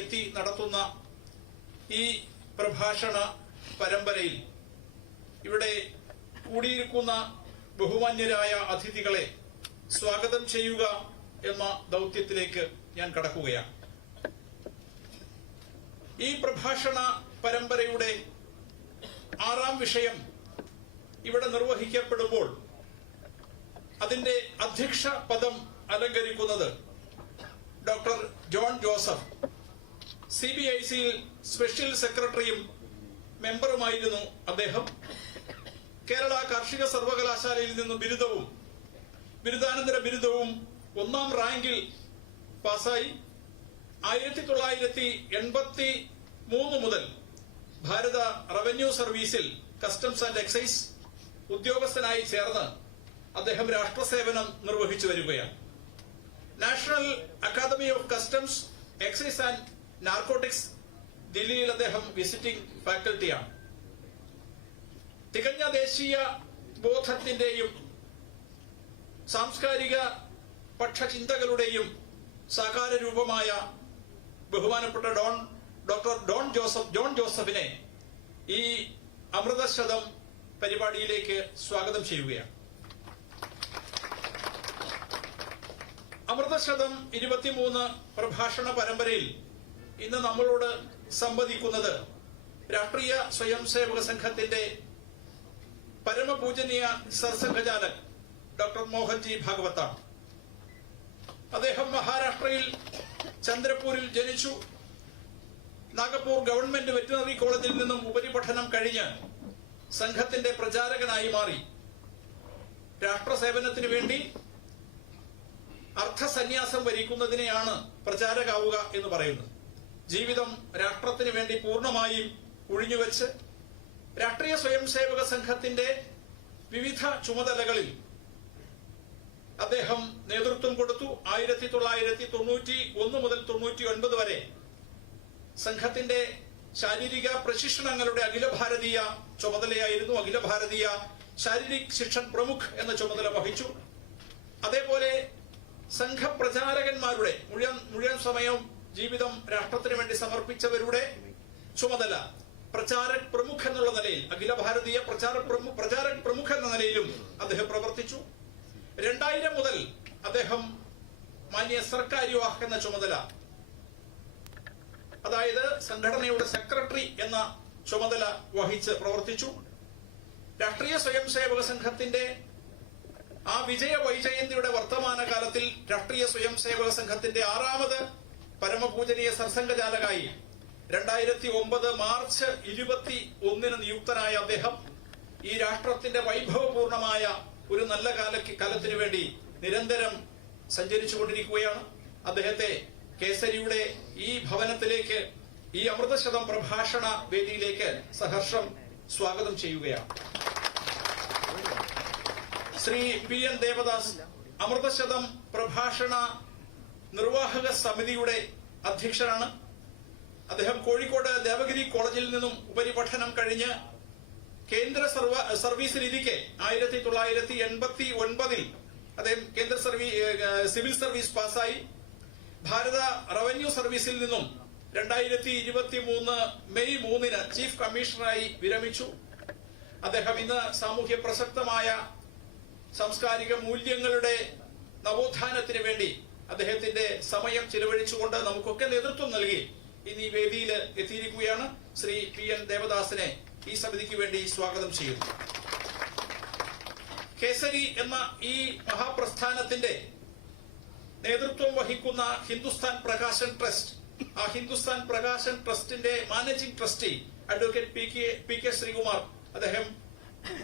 എത്തി നടത്തുന്ന ഈ പ്രഭാഷണ പരമ്പരയിൽ ഇവിടെ കൂടിയിരിക്കുന്ന ബഹുമാന്യരായ അതിഥികളെ സ്വാഗതം ചെയ്യുക എന്ന ദൗത്യത്തിലേക്ക് ഞാൻ കടക്കുകയാണ്. ഈ പ്രഭാഷണ പരമ്പരയുടെ 6ാം വിഷയം ഇവിടെ നിർവഹിക്കപ്പെടുമ്പോൾ അതിന്റെ അധ്യക്ഷ പദം അലങ്കരിക്കുന്നത് ഡോക്ടർ ജോൺ ജോസഫ്, CBICയിൽ സ്പെഷ്യൽ സെക്രട്ടറിയും മെമ്പറുമായിരുന്നു അദ്ദേഹം. കേരള കാർഷിക സർവകലാശാലയിൽ നിന്നും ബിരുദാനന്തര ബിരുദവും 1ാം റാങ്കിൽ പാസായി. 1983 മുതൽ ഭാരത റവന്യൂ സർവീസിൽ കസ്റ്റംസ് ആൻഡ് എക്സൈസ് ഉദ്യോഗസ്ഥനായി ചേർന്ന് അദ്ദേഹം രാഷ്ട്രസേവനം നിർവഹിച്ചു വരികയാണ്. National academy of customs, excise and narcotics, ദില്ലിയിൽ അദ്ദേഹം വിസിറ്റിംഗ് ഫാക്കൽറ്റിയാണ്. തികഞ്ഞ ദേശീയ ബോധത്തിന്റെയും സാംസ്കാരിക പക്ഷചിന്തകളുടെയും സാകാര രൂപമായ ബഹുമാനപ്പെട്ട ഡോക്ടർ ജോൺ ജോസഫിനെ ഈ അമൃത ശതം പരിപാടിയിലേക്ക് സ്വാഗതം ചെയ്യുകയാണ്. അമൃത ശതം 23 പ്രഭാഷണ പരമ്പരയിൽ ഇന്ന് നമ്മളോട് സംവദിക്കുന്നത് രാഷ്ട്രീയ സ്വയം സേവക സംഘത്തിന്റെ പരമപൂജനീയ സർസംഘചാലക് ഡോക്ടർ മോഹൻജി ഭാഗവത്താണ്. അദ്ദേഹം മഹാരാഷ്ട്രയിൽ ചന്ദ്രപൂരിൽ ജനിച്ചു. നാഗപ്പൂർ ഗവൺമെന്റ് വെറ്റിനറി കോളേജിൽ നിന്നും ഉപരിപഠനം കഴിഞ്ഞ് സംഘത്തിന്റെ പ്രചാരകനായി മാറി. രാഷ്ട്രസേവനത്തിനു വേണ്ടി അർത്ഥസന്യാസം വരിക്കുന്നതിനെയാണ് പ്രചാരകാവുക എന്ന് പറയുന്നത്. ജീവിതം രാഷ്ട്രത്തിന് വേണ്ടി പൂർണ്ണമായും ഒഴിഞ്ഞുവെച്ച് രാഷ്ട്രീയ സ്വയം സേവക സംഘത്തിന്റെ വിവിധ ചുമതലകളിൽ അദ്ദേഹം നേതൃത്വം കൊടുത്തു. 1991 മുതൽ 99 വരെ സംഘത്തിന്റെ ശാരീരിക പ്രശിക്ഷണങ്ങളുടെ അഖില ഭാരതീയ ചുമതലയായിരുന്നു. അഖില ഭാരതീയ ശാരീരിക് ശിക്ഷൺ പ്രമുഖ് എന്ന ചുമതല വഹിച്ചു. അതേപോലെ സംഘപ്രചാരകന്മാരുടെ മുഴുവൻ സമയം ജീവിതം രാഷ്ട്രത്തിന് വേണ്ടി സമർപ്പിച്ചവരുടെ ചുമതല പ്രചാരക് പ്രമുഖ് എന്നുള്ള നിലയിൽ, അഖില ഭാരതീയ പ്രചാരക് പ്രമുഖ് എന്ന നിലയിലും അദ്ദേഹം പ്രവർത്തിച്ചു. 2000 മുതൽ അദ്ദേഹം മാന്യ സർക്കാരിവാഹ് എന്ന ചുമതല, അതായത് സംഘടനയുടെ സെക്രട്ടറി എന്ന ചുമതല വഹിച്ച് പ്രവർത്തിച്ചു. രാഷ്ട്രീയ സ്വയം സേവക സംഘത്തിന്റെ ആ വിജയ വൈജയന്തിയുടെ വർത്തമാനകാലത്തിൽ രാഷ്ട്രീയ സ്വയം സേവക സംഘത്തിന്റെ 6ാമത് പരമപൂജനീയ സർസംഘചാലകായി 2009 മാർച്ച് 21 നിയുക്തനായ അദ്ദേഹം ഈ രാഷ്ട്രത്തിന്റെ വൈഭവപൂർണമായ ഒരു നല്ല കാലത്തിനു വേണ്ടി നിരന്തരം സഞ്ചരിച്ചുകൊണ്ടിരിക്കുകയാണ്. അദ്ദേഹത്തെ കേസരിയുടെ ഈ ഭവനത്തിലേക്ക്, ഈ അമൃതശതം പ്രഭാഷണ വേദിയിലേക്ക് സഹർഷം സ്വാഗതം ചെയ്യുകയാണ്. ശ്രീ PN ദേവദാസ് അമൃതശതം പ്രഭാഷണ നിർവാഹക സമിതിയുടെ അധ്യക്ഷനാണ്. അദ്ദേഹം കോഴിക്കോട് ദേവഗിരി കോളേജിൽ നിന്നും ഉപരിപഠനം കഴിഞ്ഞ് കേന്ദ്ര സർവീസിലിരിക്കെ 1989 അദ്ദേഹം കേന്ദ്ര സിവിൽ സർവീസ് പാസായി. ഭാരത റവന്യൂ സർവീസിൽ നിന്നും 2023 മെയ് 3 ചീഫ് കമ്മീഷണറായി വിരമിച്ചു. അദ്ദേഹം ഇന്ന് സാമൂഹ്യ പ്രസക്തമായ സാംസ്കാരിക മൂല്യങ്ങളുടെ നവോത്ഥാനത്തിന് വേണ്ടി അദ്ദേഹത്തിന്റെ സമയം ചിലവഴിച്ചുകൊണ്ട് നമുക്കൊക്കെ നേതൃത്വം നൽകി ഇന്ന് ഈ വേദിയിൽ എത്തിയിരിക്കുകയാണ്. ശ്രീ PN ദേവദാസിനെ ഈ സമിതിക്ക് വേണ്ടി സ്വാഗതം ചെയ്യുന്നു. കേസരി എന്ന ഈ മഹാപ്രസ്ഥാനത്തിന്റെ നേതൃത്വം വഹിക്കുന്ന ഹിന്ദുസ്ഥാൻ പ്രകാശൻ ട്രസ്റ്റ്, ആ ഹിന്ദുസ്ഥാൻ പ്രകാശൻ ട്രസ്റ്റിന്റെ managing trustee advocate PK Sreekumar, അദ്ദേഹം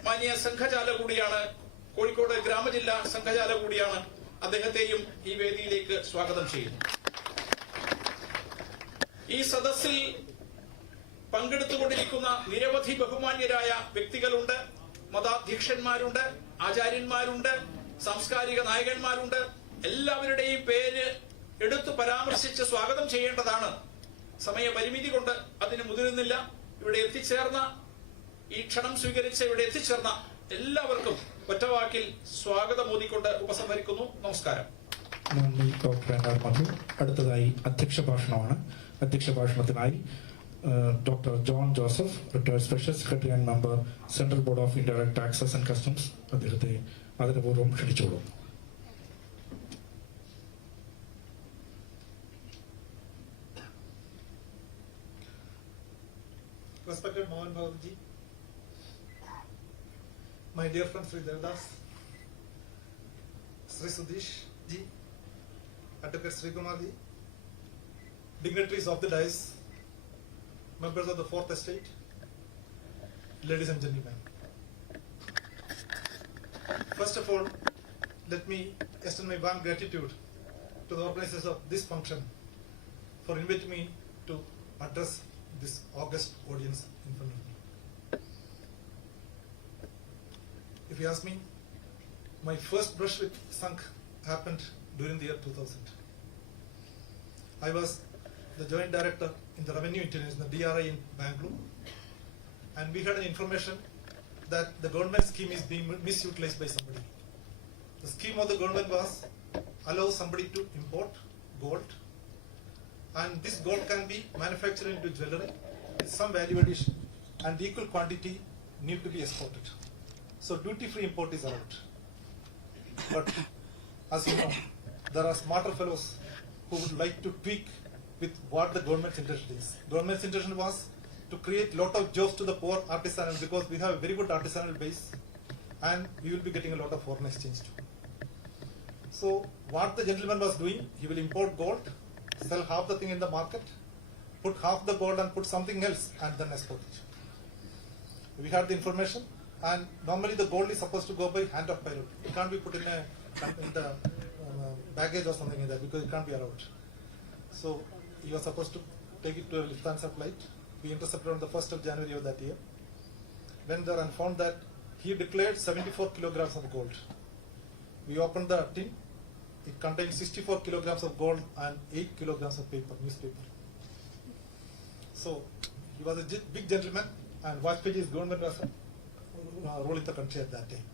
മാന്യ സംഘചാലക കൂടിയാണ്, കോഴിക്കോട് ഗ്രാമജില്ലാ സംഘചാലക കൂടിയാണ്. അദ്ദേഹത്തെയും ഈ വേദിയിലേക്ക് സ്വാഗതം ചെയ്യുന്നു. ഈ സദസ്സിൽ പങ്കെടുത്തുകൊണ്ടിരിക്കുന്ന നിരവധി ബഹുമാന്യരായ വ്യക്തികളുണ്ട്. മതാധ്യക്ഷന്മാരുണ്ട്, ആചാര്യന്മാരുണ്ട്, സാംസ്കാരിക നായകന്മാരുണ്ട്. എല്ലാവരുടെയും പേര് എടുത്തു പരാമർശിച്ച് സ്വാഗതം ചെയ്യേണ്ടതാണ്. സമയപരിമിതി കൊണ്ട് അതിന് മുതിരുന്നില്ല. ഇവിടെ എത്തിച്ചേർന്ന, ഈ ക്ഷണം സ്വീകരിച്ച് ഇവിടെ എത്തിച്ചേർന്ന എല്ലാവർക്കും ഒറ്റവാക്കിൽ സ്വാഗതം ഓതിക്കൊണ്ട് ഉപസംഹരിക്കുന്നു. നമസ്കാരം. നന്ദി ഡോക്ടർ എൻ ആർ മധു. അടുത്തതായി അധ്യക്ഷ ഭാഷണമാണ്. അധ്യക്ഷ ഭാഷണത്തിനായി doctor John Joseph, retired special secretary and member, central board of indirect taxes and customs, അദ്ദേഹത്തെ ആദരപൂർവ്വം ക്ഷണിച്ചോളൂ. Respected Mohan Bhavan, my dear friend Sri Devdas, Sri Sudesh ji, Advocate Sri Kumar ji, dignitaries of the dais, members of the Fourth Estate, ladies and gentlemen. First of all, let me extend my warm gratitude to the organizers of this function for inviting me to address this august audience in front of me. If you ask me, my first brush with Sangh happened during the year 2000. I was the joint director in the Revenue Intelligence, the DRI in Bangalore, and we had an information that the government scheme is being misutilized by somebody. The scheme of the government was allow somebody to import gold, and this gold can be manufactured into jewelry with some value addition, and equal quantity need to be exported. So duty-free import is allowed. But as you know, there are smarter fellows who would like to tweak with what the government's intention is. Government's intention was to create lot of jobs to the poor artisanal, because we have a very good artisanal base, and we will be getting a lot of foreign exchange too. So what the gentleman was doing, he will import gold, sell half the thing in the market, put half the gold and put something else, and then export it. We had the information, and normally the gold is supposed to go by hand of pilot. It can't be put in the baggage or something like that, because it can't be allowed. So he was supposed to take it to a Lufthansa flight. We intercepted on the 1st of January of that year. Went there and found that he declared 74 kilograms of gold. We opened the tin. It contained 64 kilograms of gold and 8 kilograms of paper, newspaper. So he was a big gentleman, and Vajpayee's government was ruling the country at that time.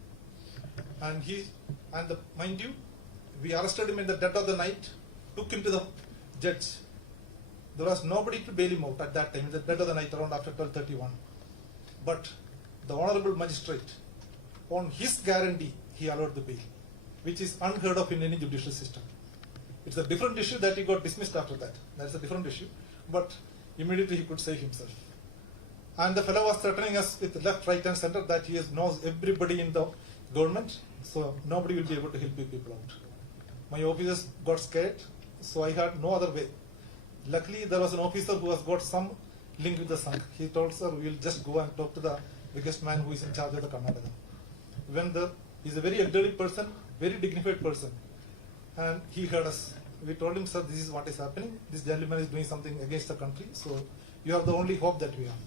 And mind you, we arrested him in the dead of the night, took him to the judge. There was nobody to bail him out at that time, in the dead of the night, around after 12:31. But the honorable magistrate, on his guarantee, he allowed the bail, which is unheard of in any judicial system. It's a different issue that he got dismissed after that. That's a different issue. But immediately he could save himself. And the fellow was threatening us with left, right and center that he knows everybody in the government, so nobody will be able to help you people out. My officers got scared, so I had no other way. Luckily, there was an officer who has got some link with the Sangh. He told, sir, we will just go and talk to the biggest man who is in charge of the Karnataka. When he's a very elderly person, very dignified person, and he heard us. We told him, sir, this is what is happening. This gentleman is doing something against the country, so you are the only hope that we have.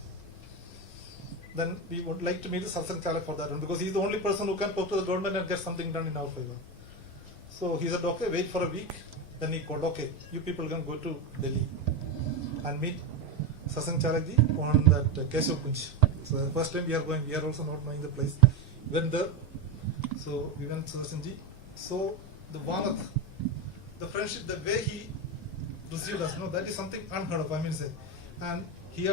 Then we would like to meet the Satsang Chalak for that one, because he's the only person who can talk to the government and get something done in our favor. So he said, okay, wait for a week. Then he called, okay, you people can go to Delhi and meet Satsang Chalak ji on that Kesari Kunj. So the first time we are going, we are also not knowing the place. Went there, so we went to Satsang ji. So the warmth, the friendship, the way he received us, no, that is something unheard of, I mean say. And he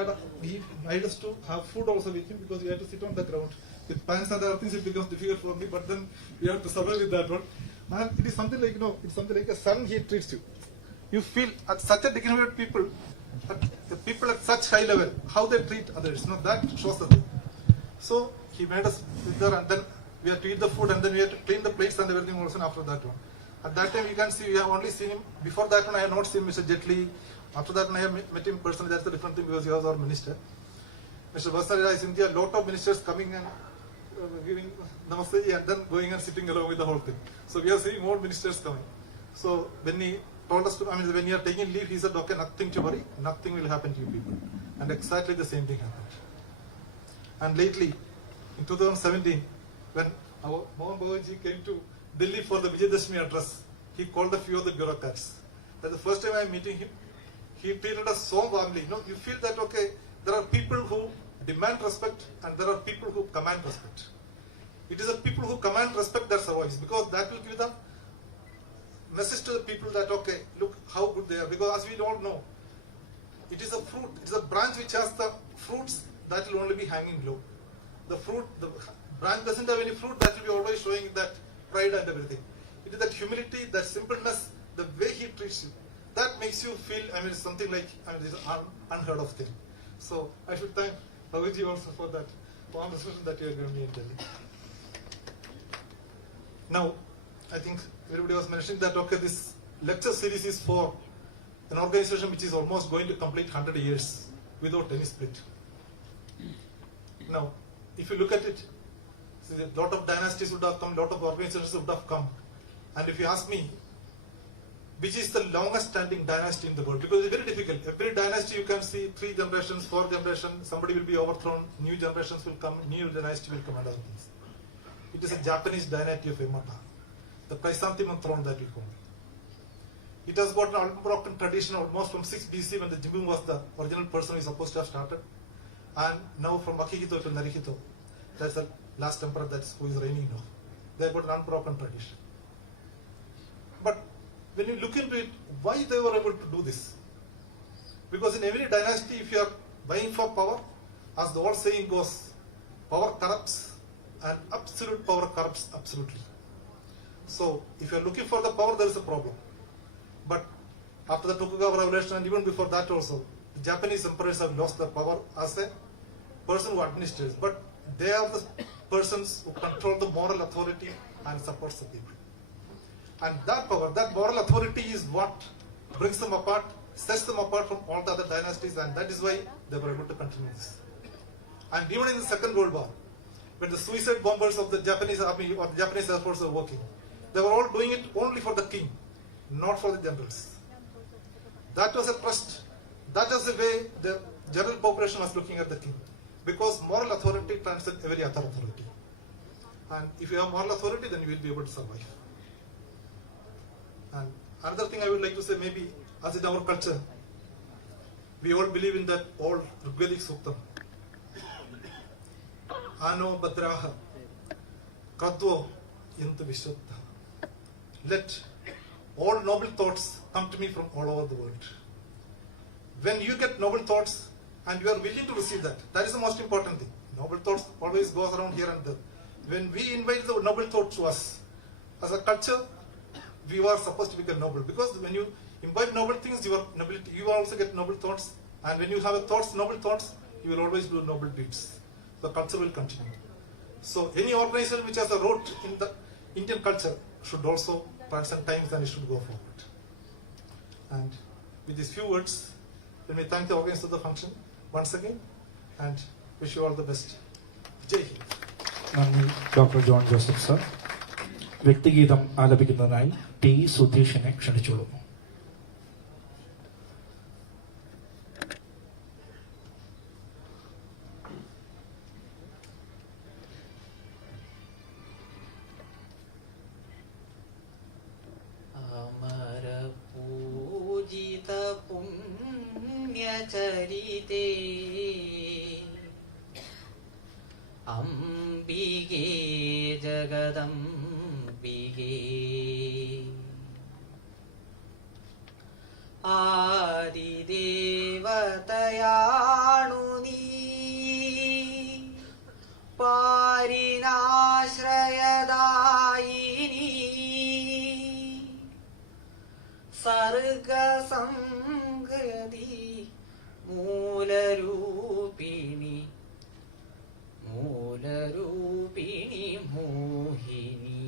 made us to have food also with him, because we had to sit on the ground. With pants and other things, it becomes difficult for me, but then we have to survive with that one. And it is something like, it's something like a son he treats you. You feel at such a dignified people, the people at such high level, how they treat others, that shows the thing. So he made us sit there, and then we had to eat the food, and then we had to clean the plates and everything also after that one. At that time, you can see, we have only seen him. Before that one, I have not seen Mr. Jetli. After that, I have met him personally. That's a different thing, because he was our minister. Mr. Vasarira is India. A lot of ministers coming and giving namaste and then going and sitting along with the whole thing. So we are seeing more ministers coming. So when he told us when you are taking leave, he said, okay, nothing to worry, nothing will happen to you people. And exactly the same thing happened. And lately, in 2017, when our Mohan Bhavan came to Delhi for the Vijayadashmi address, he called a few of the bureaucrats. That's the first time I am meeting him. He treated us so warmly. You feel that, okay, there are people who demand respect and there are people who command respect. It is the people who command respect that survives, because that will give the message to the people that, okay, look how good they are. Because as we all know, it is a fruit, it is a branch which has the fruits that will only be hanging low. The branch doesn't have any fruit, that will be always showing that pride and everything. It is that humility, that simpleness, the way he treats you, that makes you feel, something like, it is an unheard of thing. So I should thank Bhagwat also for that warm reception that you have given me in Delhi. Now, I think everybody was mentioning that, okay, this lecture series is for an organization which is almost going to complete 100 years without any split. Now, if you look at it, a lot of dynasties would have come, a lot of organizations would have come. And if you ask me, which is the longest standing dynasty in the world? Because it's very difficult. Every dynasty you can see 3 generations, 4 generations, somebody will be overthrown, new generations will come, new dynasty will come and other things. It is a Japanese dynasty of Emata, the Chrysanthemum throne that we call it. It has got an unbroken tradition almost from 6 BC when the Jibun was the original person who is supposed to have started. And now from Akihito to Narihito, that's the last emperor who is reigning now. They have got an unbroken tradition. But when you look into it, why they were able to do this? Because in every dynasty, if you are vying for power, as the old saying goes, power corrupts and absolute power corrupts absolutely. So if you are looking for the power, there is a problem. But after the Tokugawa revolution and even before that also, the Japanese emperors have lost their power as a person who administers. But they are the persons who control the moral authority and supports the people. And that power, that moral authority is what brings them apart, sets them apart from all the other dynasties, and that is why they were able to continue this. And even in the Second World War, when the suicide bombers of the Japanese army or the Japanese Air Force were working, they were all doing it only for the king, not for the generals. That was a trust. That was the way the general population was looking at the king. Because moral authority transcends every other authority. And if you have moral authority, then you will be able to survive. And another thing I would like to say, maybe as in our culture, we all believe in that old Rigvedic Suktam. Ano Badraha Kadvo Yantu Vishuddha. Let all noble thoughts come to me from all over the world. When you get noble thoughts and you are willing to receive that, that is the most important thing. Noble thoughts always goes around here and there. When we invite the noble thought to us, as a culture, we are supposed to become noble. Because when you invite noble things, you will also get noble thoughts. And when you have noble thoughts, you will always do noble deeds. The culture will continue. So any organization which has a root in the Indian culture should also transcend times and it should go forward. And with these few words, let me thank the organizers of the function once again and wish you all the best. Jai Hind. നന്ദി doctor John Joseph sir. വ്യക്തിഗീതം ആലപിക്കുന്നതിനായി T സുധീഷിനെ ക്ഷണിച്ചോളൂ. അമരപൂജിത പുണ്യചരിതേ അംബികേ ജഗദംബികേ ആദിദേവതയാണു നീ പാരിനാശ്രയദായിനി സർഗസംഗതി മൂലരൂപിണി മോഹിനി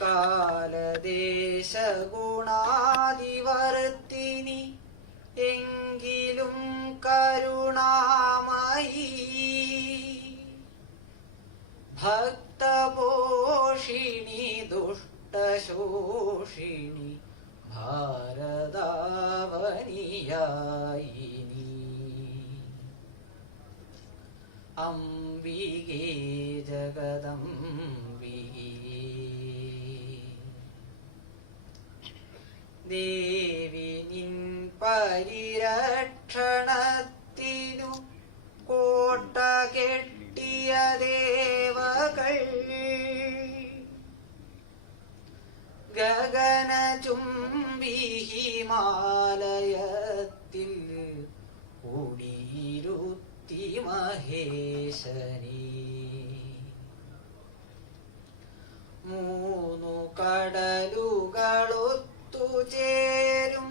കാലദേശഗുണാദിവർത്തിനി എങ്കിലും കരുണാമയി ഭക്തപോഷിണി ദുഷ്ടശോഷിണി ഭാരതാവനിയായിനി അംബികേ ജഗദംബികേ ദേവി നിൻ പരിരക്ഷണത്തിനു കോട്ട കെട്ടിയ ദേവകൾ ഗഗനചുംബി ഹിമാലയത്തിൽ കുടിയിരുത്തി മഹേശനെ. മൂന്നു കടലുകളൊത്തുചേരും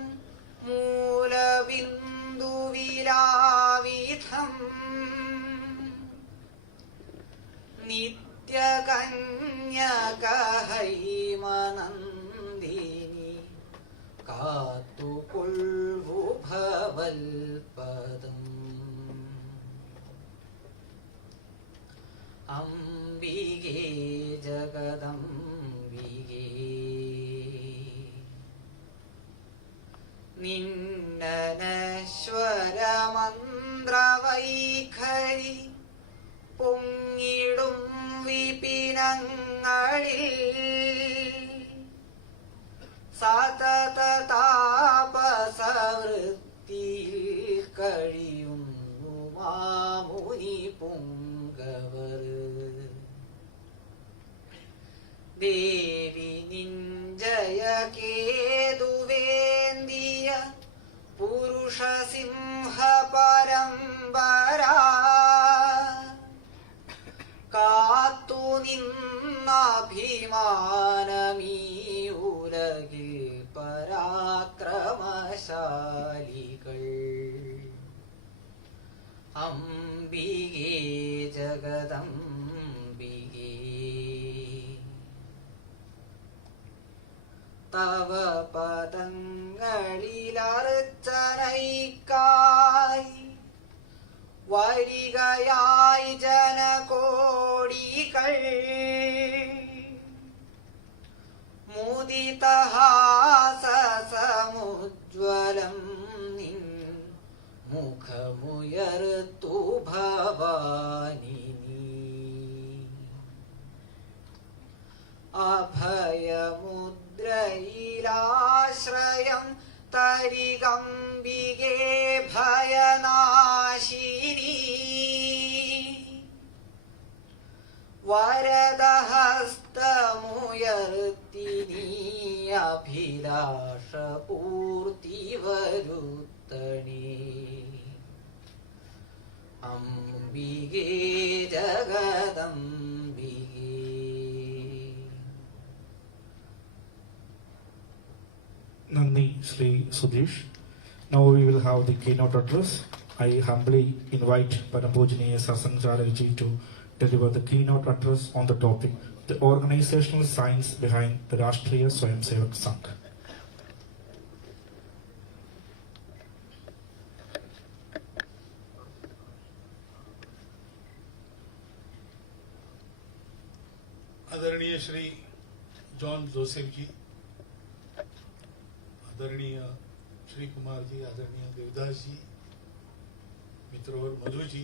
മൂലബിന്ദുവിലാവിധം നിത്യകന്യകഹൈമനന്ദിനി കാത്തുകൊള്ളു ഭവൽപദം. അംബികേ ജഗദംബികേ നിന്നനശ്വരമന്ത്രവൈഖരി പൊങ്ങിടും വിപിനങ്ങളിൽ സതത താപസവൃത്തിയിൽ കഴിയുന്നു മാമുനി പുങ്കവർ. ദേവി നിഞ്ജയ കേതുവേന്ദിയ പുരുഷസിംഹ പരമ്പര കാത്തു നിന്നഭിമാനമീ ഉലകിൽ പരാക്രമശാലികൾ. അംബികേ ജഗദംബികേ തവ പദങ്ങളിലർച്ചനയ്ക്കായി വരികയായി ജനകോടികൾ. മുദിതഹാസമുജ്വലം നിൻ മുഖമുയർത്തു ഭവാനി നീ. അഭയമുദ്രയിലാശ്രയം തരികംബികേ ഭയനാശിനി. വരദഹസ്തമുയർത്തി നീ അഭിലാഷപൂർത്തി വരുത്തണേ. അംബികേ ജഗദംബികേ. Nandi Sri Sudesh. Now we will have the keynote address. I humbly invite Parambojaniya Sasanjaraji to deliver the keynote address on the topic, the organizational science behind the Rashtriya Swayamsevak Sangh. आदरणीय Shri John Joseph जी, आदरणीय श्री कुमार जी, आदरणीय देवदास जी, मित्रों और मधु जी,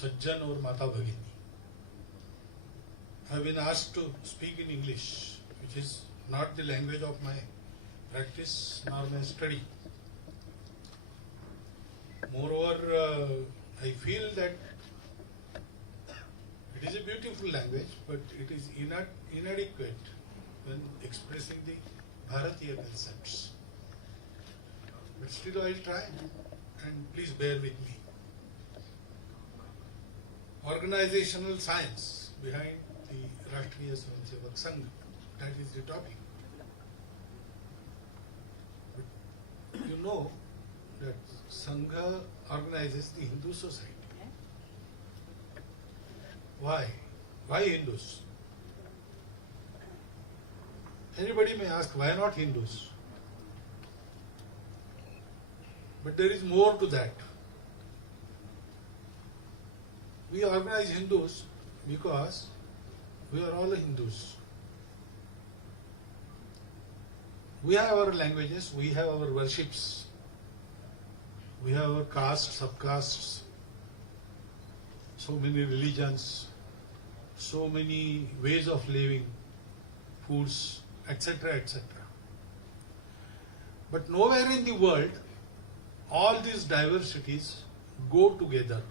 सज्जन और माता भगिनी, I have been asked to speak in English, which is not the language of my practice nor my study. Moreover, I feel that it is a beautiful language, but it is inadequate when expressing the Bharatiya concepts. But still I will try, and please bear with me. Organizational science behind the Rashtriya Swayamsevak Sangh, that is the topic. But you know that Sangha organizes the Hindu society. Why? Why Hindus? Anybody may ask, why not Hindus? But there is more to that. We organize Hindus because we are all Hindus. We have our languages, we have our worships, we have our castes, subcastes, so many religions, so many ways of living, foods, etc., etc. But nowhere in the world all these diversities go together.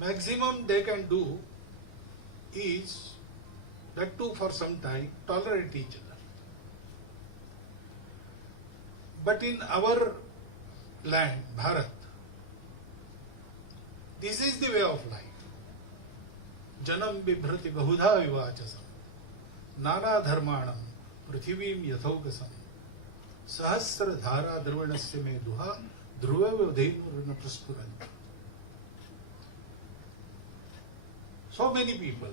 maximum they can do is, that too for some time, tolerate each other. But in our land, Bharat, this is the way of life. Janam bibhrati bahudha vivachasam, nana dharmanam, prithivim yathogasam, sahasra dhara dharvanasya me duha, dhruva vivadhenurana praspuranta. So many people,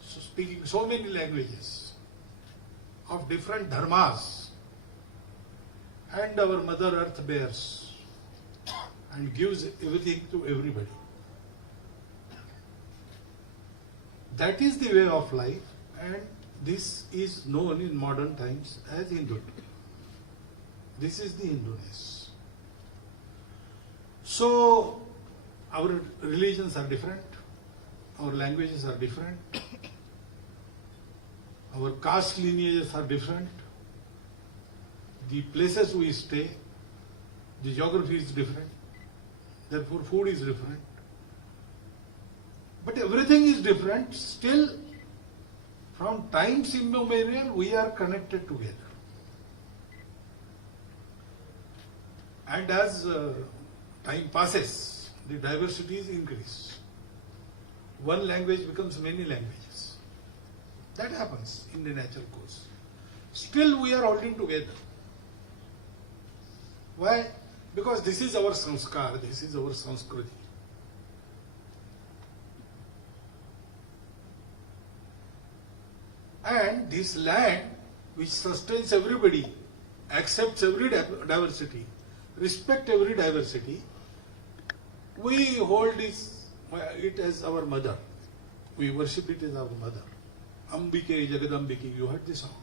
speaking so many languages of different dharmas, and our Mother Earth bears and gives everything to everybody. That is the way of life, and this is known in modern times as Hindu. This is the Hinduness. So, our religions are different, our languages are different, our caste lineages are different, the places we stay, the geography is different, therefore food is different. But everything is different, still from times immemorial we are connected together. And as time passes, the diversities increase. One language becomes many languages. That happens in the natural course. Still we are holding together. Why? Because this is our sanskar, this is our sanskriti. And this land which sustains everybody, accepts every diversity, respect every diversity, we hold it as our mother. We worship it as our mother. Ambike Jagadambike, you heard this song.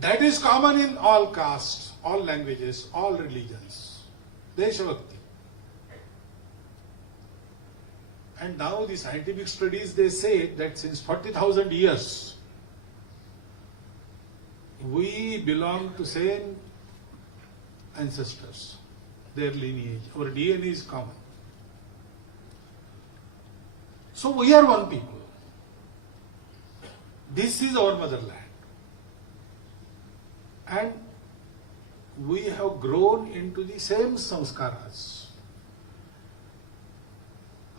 That is common in all castes, all languages, all religions. Deshabhakti. And now the scientific studies, they say that since 40,000 years, we belong to same ancestors, their lineage. Our DNA is common. So we are one people. This is our motherland. And we have grown into the same samskaras.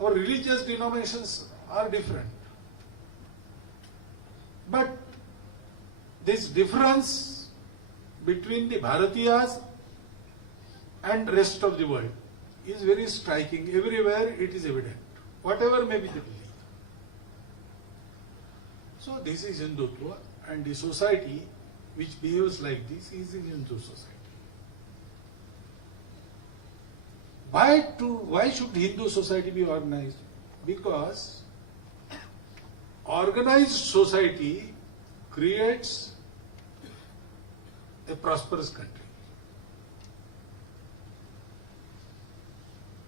Our religious denominations are different. But this difference between the Bharatiyas and rest of the world is very striking. Everywhere it is evident, whatever may be the belief. So this is Hindutva, and the society which behaves like this is a Hindu society. Why should Hindu society be organized? Because organized society creates a prosperous country.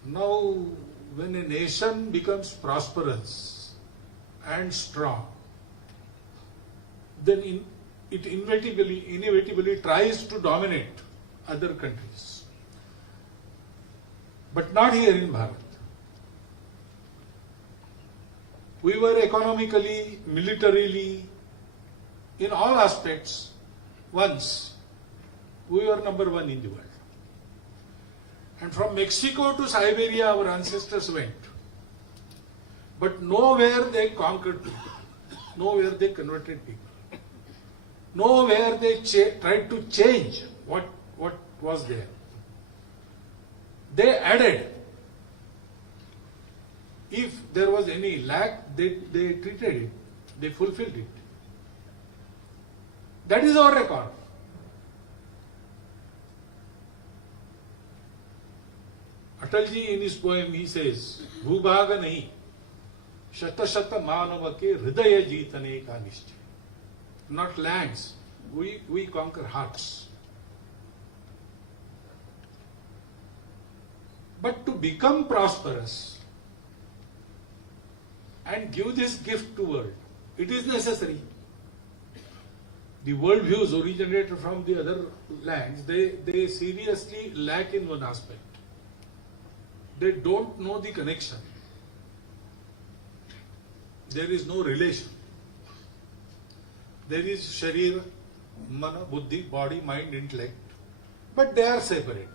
Now, when a nation becomes prosperous and strong, then it inevitably tries to dominate other countries. But not here in Bharat. We were economically, militarily, in all aspects, once, we were number one in the world. And from Mexico to Siberia, our ancestors went. But nowhere they conquered people. Nowhere they converted people. Nowhere they tried to change what was there. They added. If there was any lack, they treated it. They fulfilled it. That is our record. Atalji in his poem, he says, Bhubhaga nahi, shata shata manava ke hridaya jeetane ka nishchay. Not lands, we conquer hearts. But to become prosperous and give this gift to world, it is necessary. The worldviews originated from the other lands, they seriously lack in one aspect. they don't know the connection. There is no relation. There is Sharir, Mana, Buddhi, body, mind, intellect, but they are separate,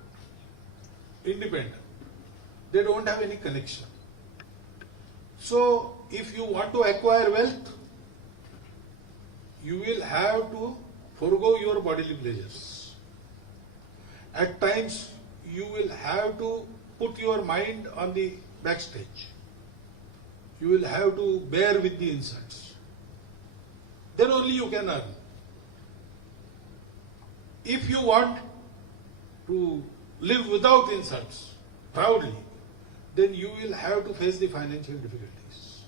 independent. They don't have any connection. So, if you want to acquire wealth, you will have to forego your bodily pleasures. At times, you will have to put your mind on the backstage. You will have to bear with the insults. Then only you can earn. If you want to live without insults, proudly, then you will have to face the financial difficulties.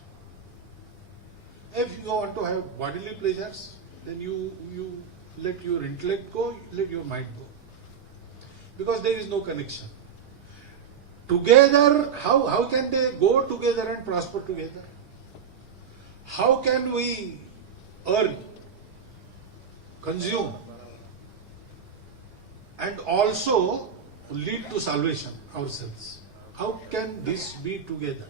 If you want to have bodily pleasures, then you let your intellect go, let your mind go. Because there is no connection. Together, how can they go together and prosper together? How can we earn, consume, and also lead to salvation ourselves? How can this be together?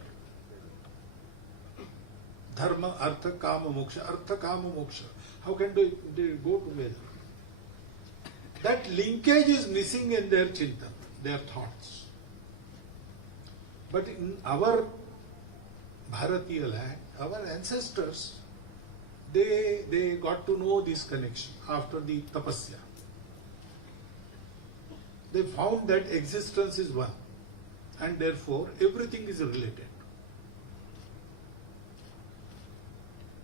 Dharma, artha, kama, moksha. Artha, kama, moksha. How can they go together? That linkage is missing in their chintan, their thoughts. But in our Bharatiya land, our ancestors, they got to know this connection after the tapasya. They found that existence is one, and therefore everything is related.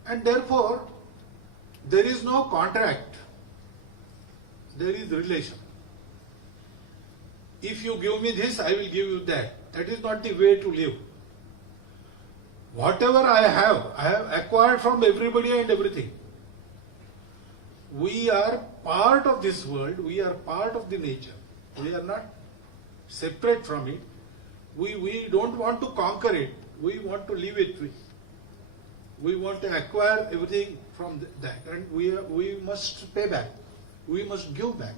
And therefore, there is no contract, there is relation. If you give me this, I will give you that. That is not the way to live. Whatever I have acquired from everybody and everything. We are part of this world, we are part of the nature. We are not separate from it. We don't want to conquer it, we want to live it with. We want to acquire everything from that, and we must pay back. We must give back.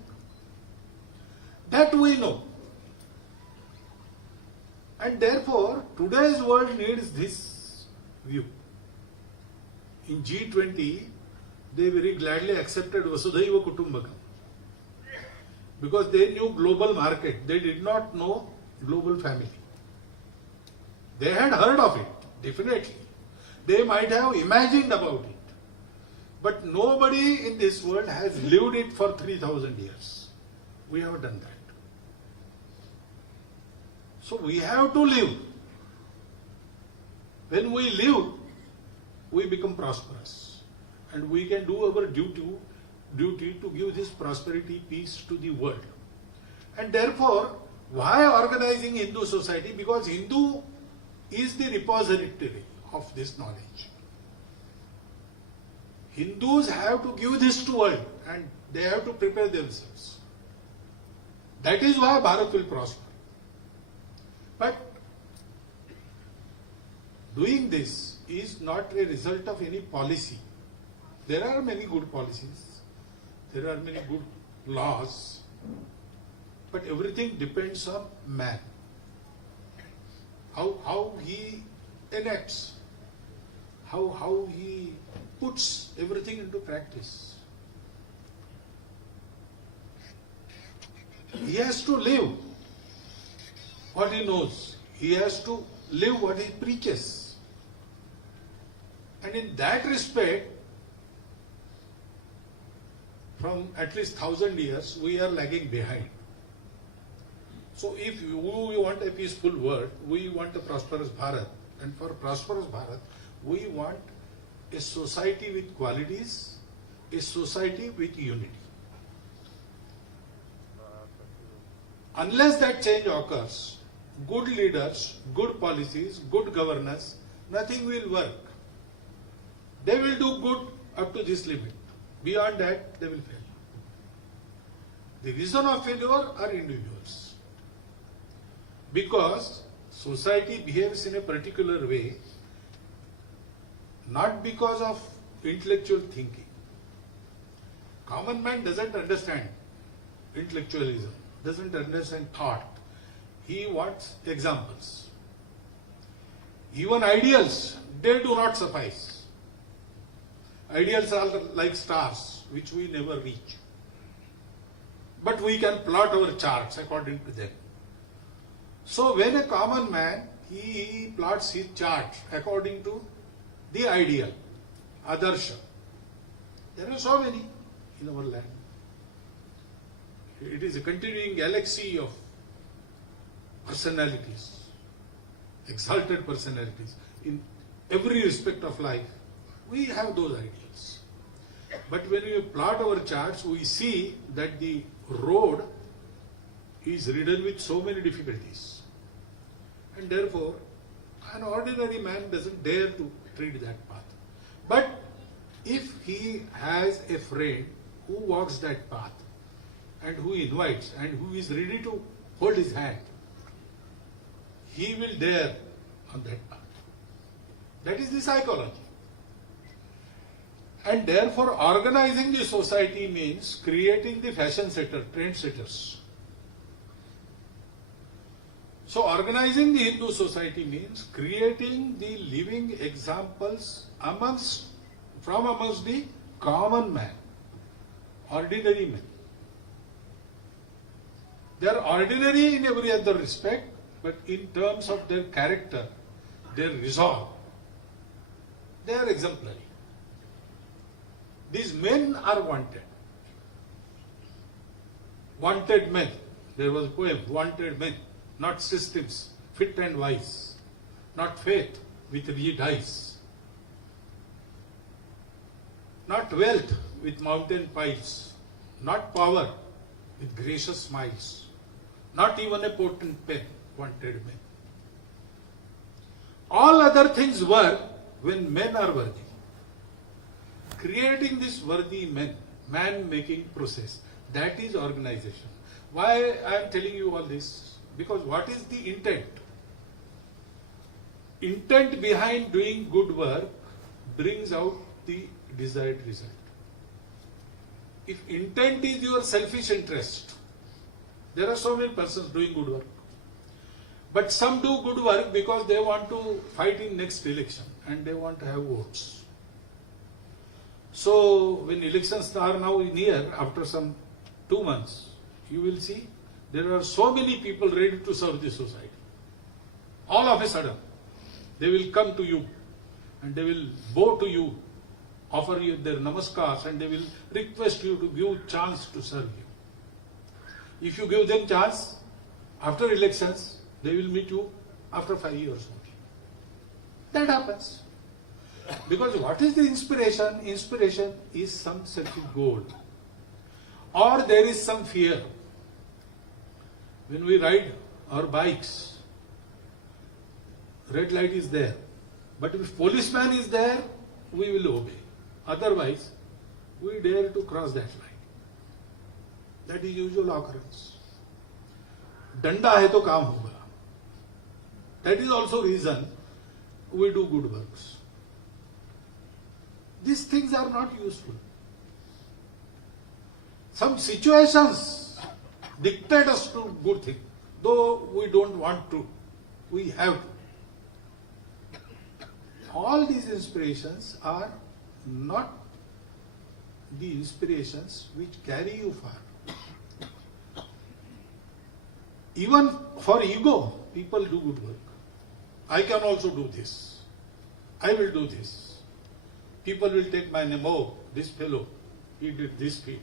That we know. And therefore, today's world needs this view. In G20, they very gladly accepted Vasudhaiva Kutumbakam. Because they knew global market. They did not know global family. They had heard of it, definitely. They might have imagined about it. But nobody in this world has lived it for 3,000 years. We have done that. So we have to live. When we live, we become prosperous. And we can do our duty to give this prosperity, peace to the world. And therefore, why organizing Hindu society? Because Hindu is the repository of this knowledge. Hindus have to give this to world and they have to prepare themselves. That is why Bharat will prosper. But doing this is not a result of any policy. There are many good policies, there are many good laws, but everything depends on man. How he enacts, how he puts everything into practice. He has to live what he knows. He has to live what he preaches. And in that respect, from at least 1,000 years, we are lagging behind. So if we want a peaceful world, we want a prosperous Bharat. And for prosperous Bharat, we want a society with qualities, a society with unity. Unless that change occurs, good leaders, good policies, good governance, nothing will work. They will do good up to this limit. Beyond that, they will fail. The reason of failure are individuals. Because society behaves in a particular way, not because of intellectual thinking. Common man doesn't understand intellectualism, doesn't understand thought. he wants examples. Even ideals, they do not suffice. Ideals are like stars, which we never reach. But we can plot our charts according to them. So when a common man, he plots his chart according to the ideal, Adarsha. There are so many in our land. It is a continuing galaxy of personalities, exalted personalities. In every respect of life, we have those ideals. But when we plot our charts, we see that the road is ridden with so many difficulties. And therefore, an ordinary man doesn't dare to tread that path. But if he has a friend who walks that path and who invites and who is ready to hold his hand, he will dare on that path. That is the psychology. And therefore, organizing the society means creating the fashion setter, trend setters. So, organizing the Hindu society means creating the living examples from amongst the common man, ordinary men. They are ordinary in every other respect, but in terms of their character, their resolve, they are exemplary. These men are wanted. Wanted men. There was a poem, Wanted Men, not systems, fit and wise, not faith with rigid eyes, not wealth with mountain piles, not power with gracious smiles, not even a potent pen, wanted men. All other things work when men are worthy. Creating this worthy men, man-making process, that is organization. Why I am telling you all this? Because what is the intent? Intent behind doing good work brings out the desired result. If intent is your selfish interest, there are so many persons doing good work. But some do good work because they want to fight in next election and they want to have votes. So when elections are now near, after some 2 months, you will see there are so many people ready to serve the society. All of a sudden, they will come to you and they will bow to you, offer you their namaskars, and they will request you to give chance to serve you. If you give them chance, after elections, they will meet you after 5 years only. That happens. Because what is the inspiration? Inspiration is some selfish goal. Or there is some fear. When we ride our bikes, red light is there. But if policeman is there, we will obey. Otherwise, we dare to cross that line. That is usual occurrence. Danda hai to kaam hoga. That is also reason we do good works. These things are not useful. Some situations dictate us to good things. Though we don't want to, we have to. All these inspirations are not the inspirations which carry you far. Even for ego, people do good work. I can also do this. I will do this. People will take my name. Oh, this fellow, he did this feat.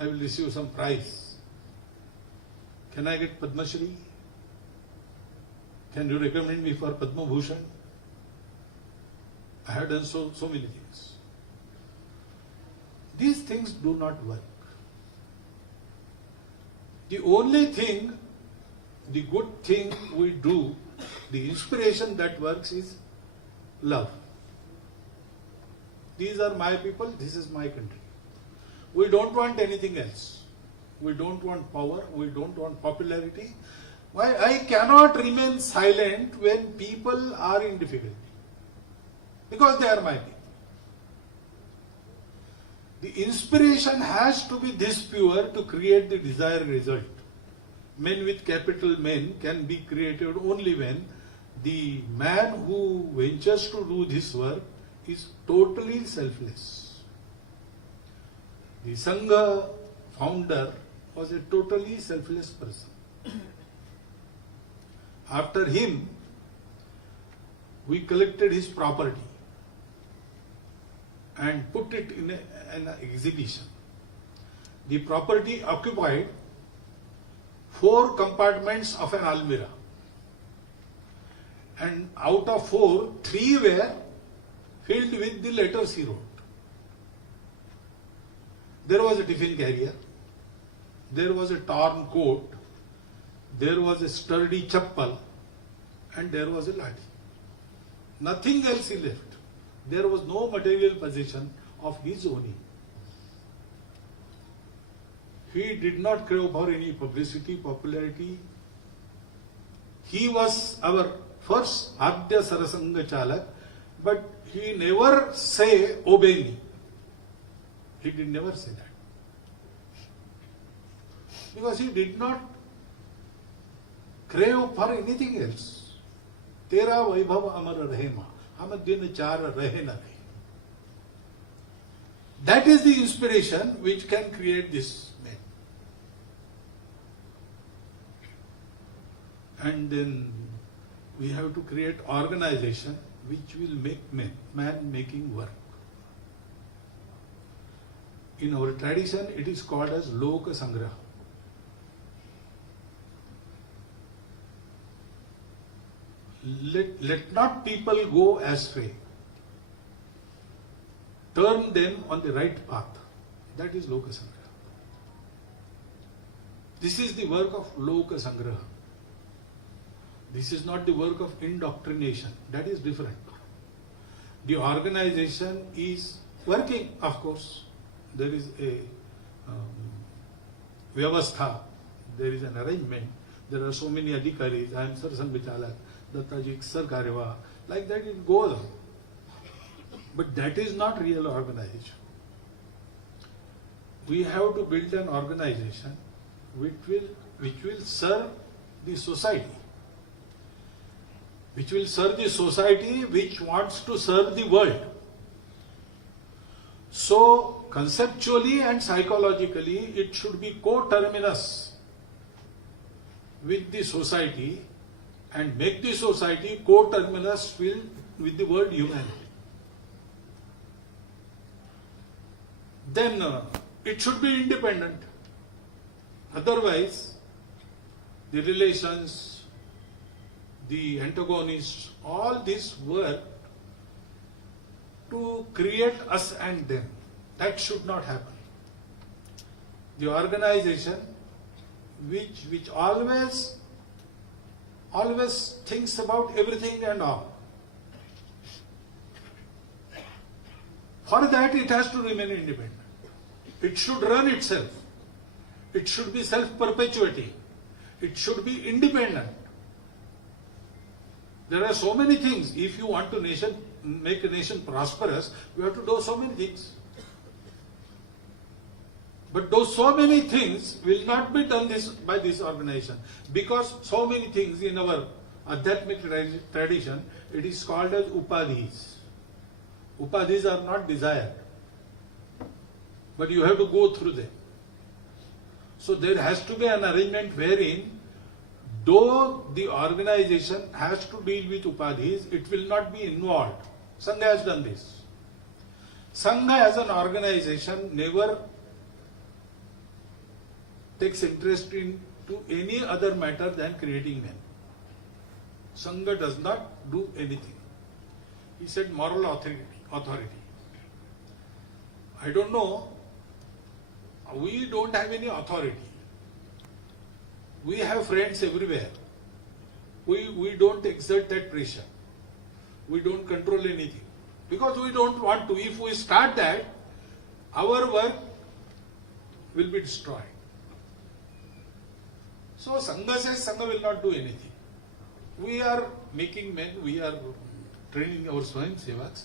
I will receive some prize. Can I get Padma Shri? Can you recommend me for Padma Bhushan? I have done so many things. These things do not work. The only thing, the good thing we do, the inspiration that works is love. These are my people, this is my country. We don't want anything else. We don't want power, we don't want popularity. Why? I cannot remain silent when people are in difficulty. Because they are my people. The inspiration has to be this pure to create the desired result. men with capital men can be created only when the man who ventures to do this work is totally selfless. The Sangha founder was a totally selfless person. After him, we collected his property and put it in an exhibition. The property occupied 4 compartments of an almirah, and out of 4, 3 were filled with the letters he wrote. There was a tiffin carrier, there was a torn coat, there was a sturdy chappal, and there was a lathi. Nothing else he left. There was no material possession of his owning. He did not crave for any publicity, popularity. He was our first Adya Sarasanga Chalak, but he never say, obey me. He did never say that. Because he did not crave for anything else. Tera vaibhav amar rahema. Hum din char rahe na rahe. That is the inspiration which can create this man. And then we have to create organization which will make man making work. In our tradition, it is called as Loka Sangraha. Let not people go astray. Turn them on the right path. That is Loka Sangraha. This is the work of Loka Sangraha. This is not the work of indoctrination. That is different. The organization is working, of course. There is a vyavastha, there is an arrangement. There are so many adhikaris. I am Sarasang Vichalak, Dattaji Sar Karyava. Like that it goes on. But that is not real organization. We have to build an organization which will serve the society. Which will serve the society which wants to serve the world. So, conceptually and psychologically, it should be coterminous with the society and make the society coterminous with the word humanity. Then it should be independent. Otherwise, the relations, the antagonists, all this work to create us and them. That should not happen. The organization which always thinks about everything and all. For that it has to remain independent. It should run itself. It should be self-perpetuating. It should be independent. There are so many things. If you want to make a nation prosperous, you have to do so many things. But those so many things will not be done by this organization, because so many things in our Adhyatmic tradition, it is called as upadhis. Upadhis are not desired, but you have to go through them. So there has to be an arrangement wherein, though the organization has to deal with upadhis, it will not be involved. Sangha has done this. Sangha as an organization never takes interest into any other matter than creating men. Sangha does not do anything. He said moral authority. I don't know. We don't have any authority. We have friends everywhere. We don't exert that pressure. We don't control anything. Because we don't want to. If we start that, our work will be destroyed. So Sangha says Sangha will not do anything. We are making men, we are training our Swayam Sevaks.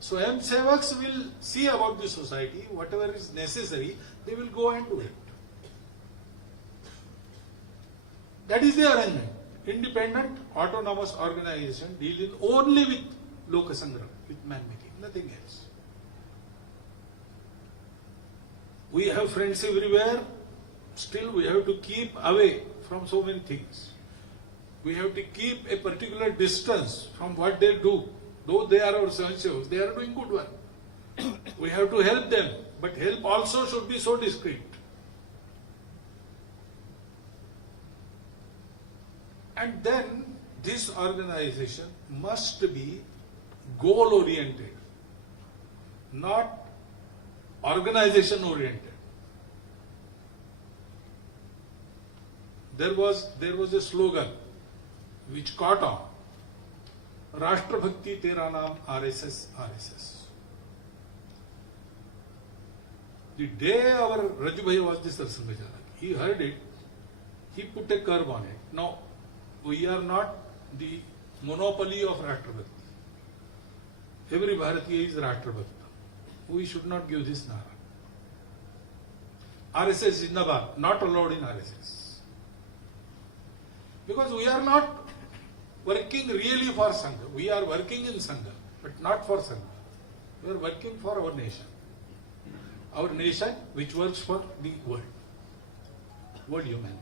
Swayam Sevaks will see about the society, whatever is necessary, they will go and do it. That is the arrangement. Independent, autonomous organization dealing only with Loka Sangram, with man making, nothing else. We have friends everywhere, still we have to keep away from so many things. We have to keep a particular distance from what they do. Though they are our sons, they are doing good work. We have to help them, but help also should be so discreet. And then this organization must be goal oriented, not organization oriented. There was a slogan which caught on. Rashtra Bhakti Tera Naam RSS, RSS. The day our Raju Bhai was the Satsanga Jalak, he heard it, he put a curve on it. Now, we are not the monopoly of Rashtra Bhakti. Every Bharatiya is Rashtra Bhakta. We should not give this nara. RSS Jindabad, not allowed in RSS. Because we are not working really for Sangha. We are working in Sangha, but not for Sangha. We are working for our nation. Our nation which works for the world humanity.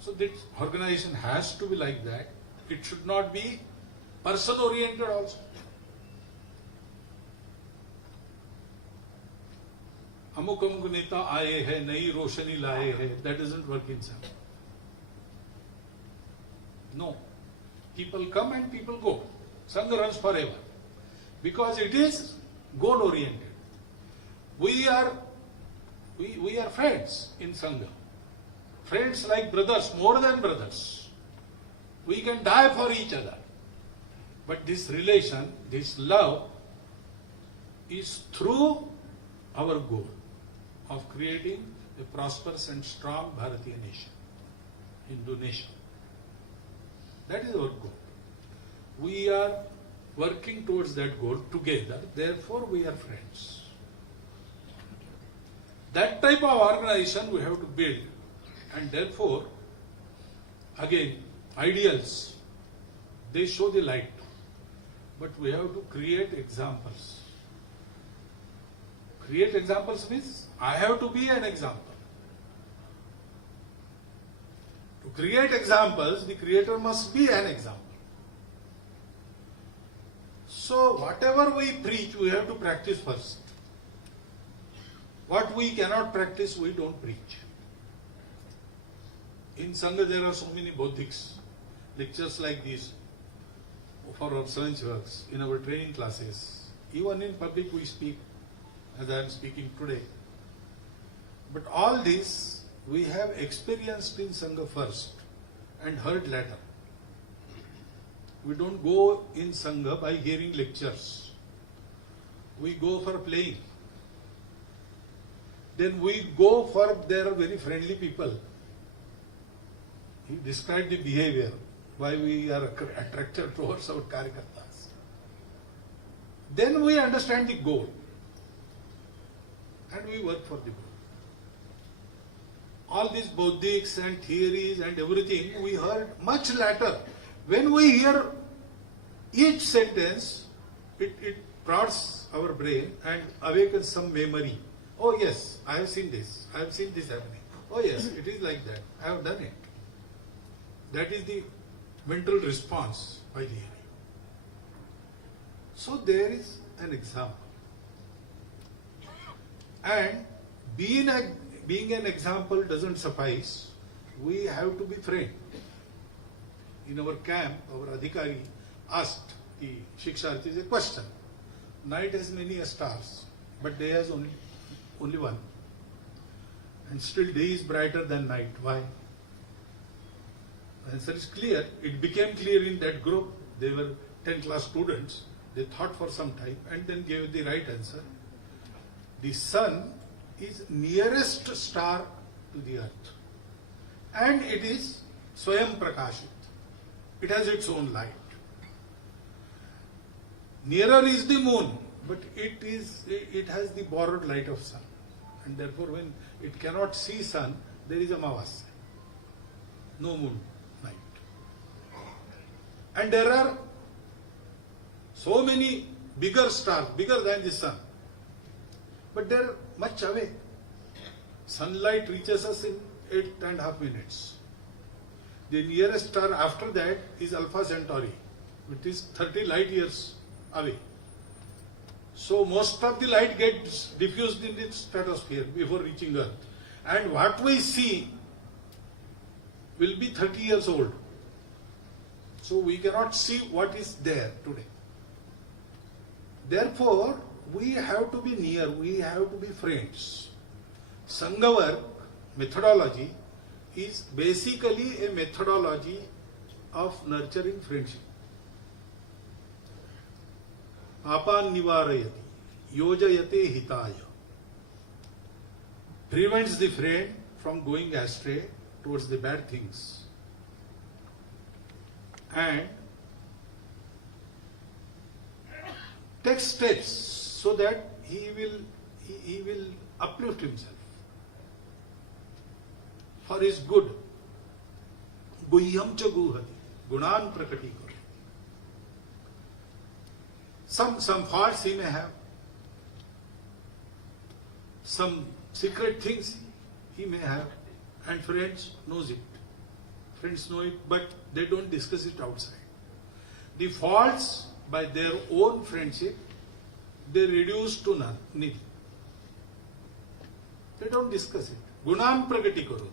So this organization has to be like that. It should not be person oriented also. अमुक अमुक नेता आए हैं, नई रोशनी लाए हैं, that doesn't work in Sangha. No. People come and people go. Sangha runs forever. Because it is goal oriented. We are friends in Sangha. Friends like brothers, more than brothers. We can die for each other. But this relation, this love is through our goal of creating a prosperous and strong Bharatiya nation, Hindu nation. That is our goal. We are working towards that goal together, therefore we are friends. That type of organization we have to build, and therefore, again, ideals, they show the light, but we have to create examples. Create examples means, I have to be an example. To create examples, the creator must be an example. So, whatever we preach, we have to practice first. What we cannot practice, we don't preach. In Sangha, there are so many Bodhiks, lectures like these for our science works, in our training classes. Even in public, we speak, as I am speaking today. But all this, we have experienced in Sangha first and heard later. We don't go in Sangha by hearing lectures. We go for playing. Then we go for their very friendly people. He described the behavior, why we are attracted towards our Karyakartas. Then we understand the goal. And we work for the goal. All these Bodhics and theories and everything we heard much later. When we hear each sentence, it prods our brain and awakens some memory. Oh yes, I have seen this. I have seen this happening. Oh yes, it is like that. I have done it. That is the mental response by the hearing. So there is an example. And being an example doesn't suffice. We have to be friend. In our camp, our adhikari asked the shiksharthis a question. Night has many stars, but day has only one. And still day is brighter than night. Why? The answer is clear. It became clear in that group. They were 10 class students. They thought for some time and then gave the right answer. The sun is nearest star to the earth. And it is Swayam Prakashit. It has its own light. Nearer is the moon, but it has the borrowed light of sun. And therefore when it cannot see sun, there is Amavasya. no moon night. And there are so many bigger stars, bigger than the sun, but they are much away. Sunlight reaches us in 8.5 minutes. The nearest star after that is Alpha Centauri, which is 30 light years away. So most of the light gets diffused in the stratosphere before reaching Earth. And what we see will be 30 years old. So we cannot see what is there today. Therefore, we have to be near, we have to be friends. Sangha work methodology is basically a methodology of nurturing friendship. Apan nivarayati, yojayate hitaya. Prevents the friend from going astray towards the bad things. And takes steps so that he will uplift himself for his good. Guhyam cha guhati, gunan prakati karo. Some faults he may have, some secret things he may have, and friends knows it. Friends know it, but they don't discuss it outside. The faults by their own friendship, they reduce to nil. They don't discuss it. Gunan prakati karoti.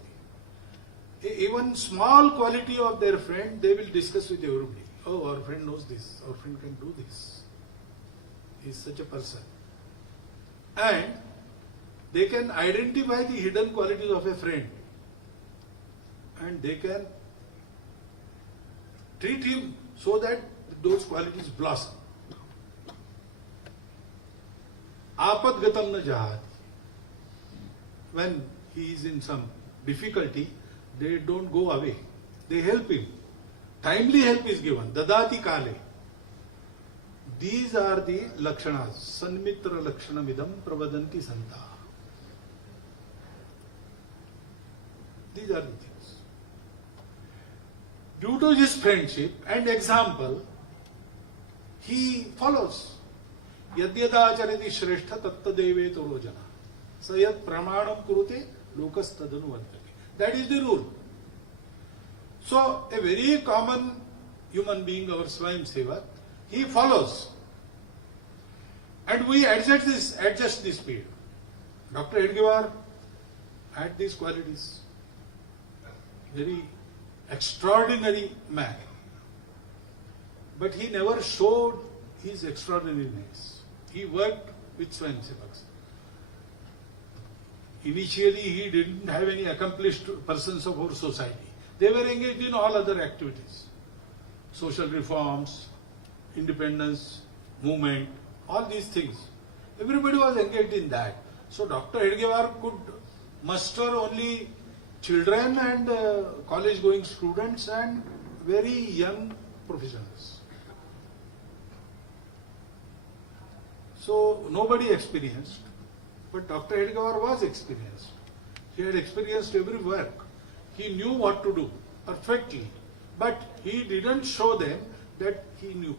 Even small quality of their friend, they will discuss with everybody. Oh, our friend knows this. Our friend can do this. He is such a person. And they can identify the hidden qualities of a friend. And they can treat him so that those qualities blossom. Apad gatam na jahati. When he is in some difficulty, they don't go away. They help him. Timely help is given. Dadati kale. These are the lakshanas. Sanmitra lakshanamidam pravadanti santa. These are the things. Due to his friendship and example, he follows. Yadyada chariti shrestha tatta deve torojana. Sayat pramanam kurute lokas tadanu vantake. That is the rule. So, a very common human being, our Swayam Sevak, he follows. And we adjust the speed. Dr. Edgewar had these qualities. Very extraordinary man. But he never showed his extraordinariness. He worked with Swayam Sevaks. Initially, he didn't have any accomplished persons of our society. They were engaged in all other activities. Social reforms, independence, movement, all these things. Everybody was engaged in that. So Dr. Edgewar could muster only children and college-going students and very young professionals. So nobody experienced. But Dr. Edgewar was experienced. He had experienced every work. He knew what to do perfectly. But he didn't show them that he knew.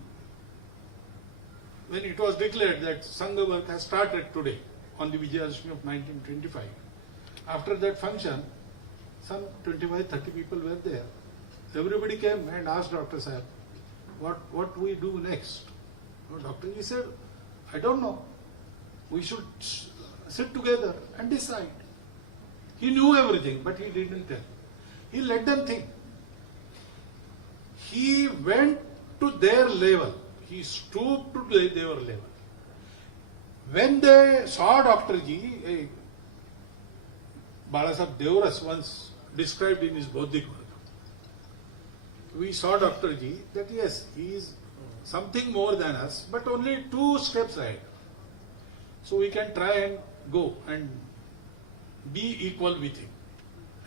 When it was declared that Sangha work has started today on the Vijayadashmi of 1925, after that function, some 25-30 people were there. Everybody came and asked Dr. Sahib, what we do next? So Dr. Ji said, I don't know. We should sit together and decide. He knew everything, but he didn't tell. He let them think. He went to their level. He stooped to their level. When they saw Dr. Ji, Balasaheb Devras once described in his Bodhik Varga, we saw Dr. Ji that yes, he is something more than us, but only 2 steps ahead. So we can try and go and be equal with him.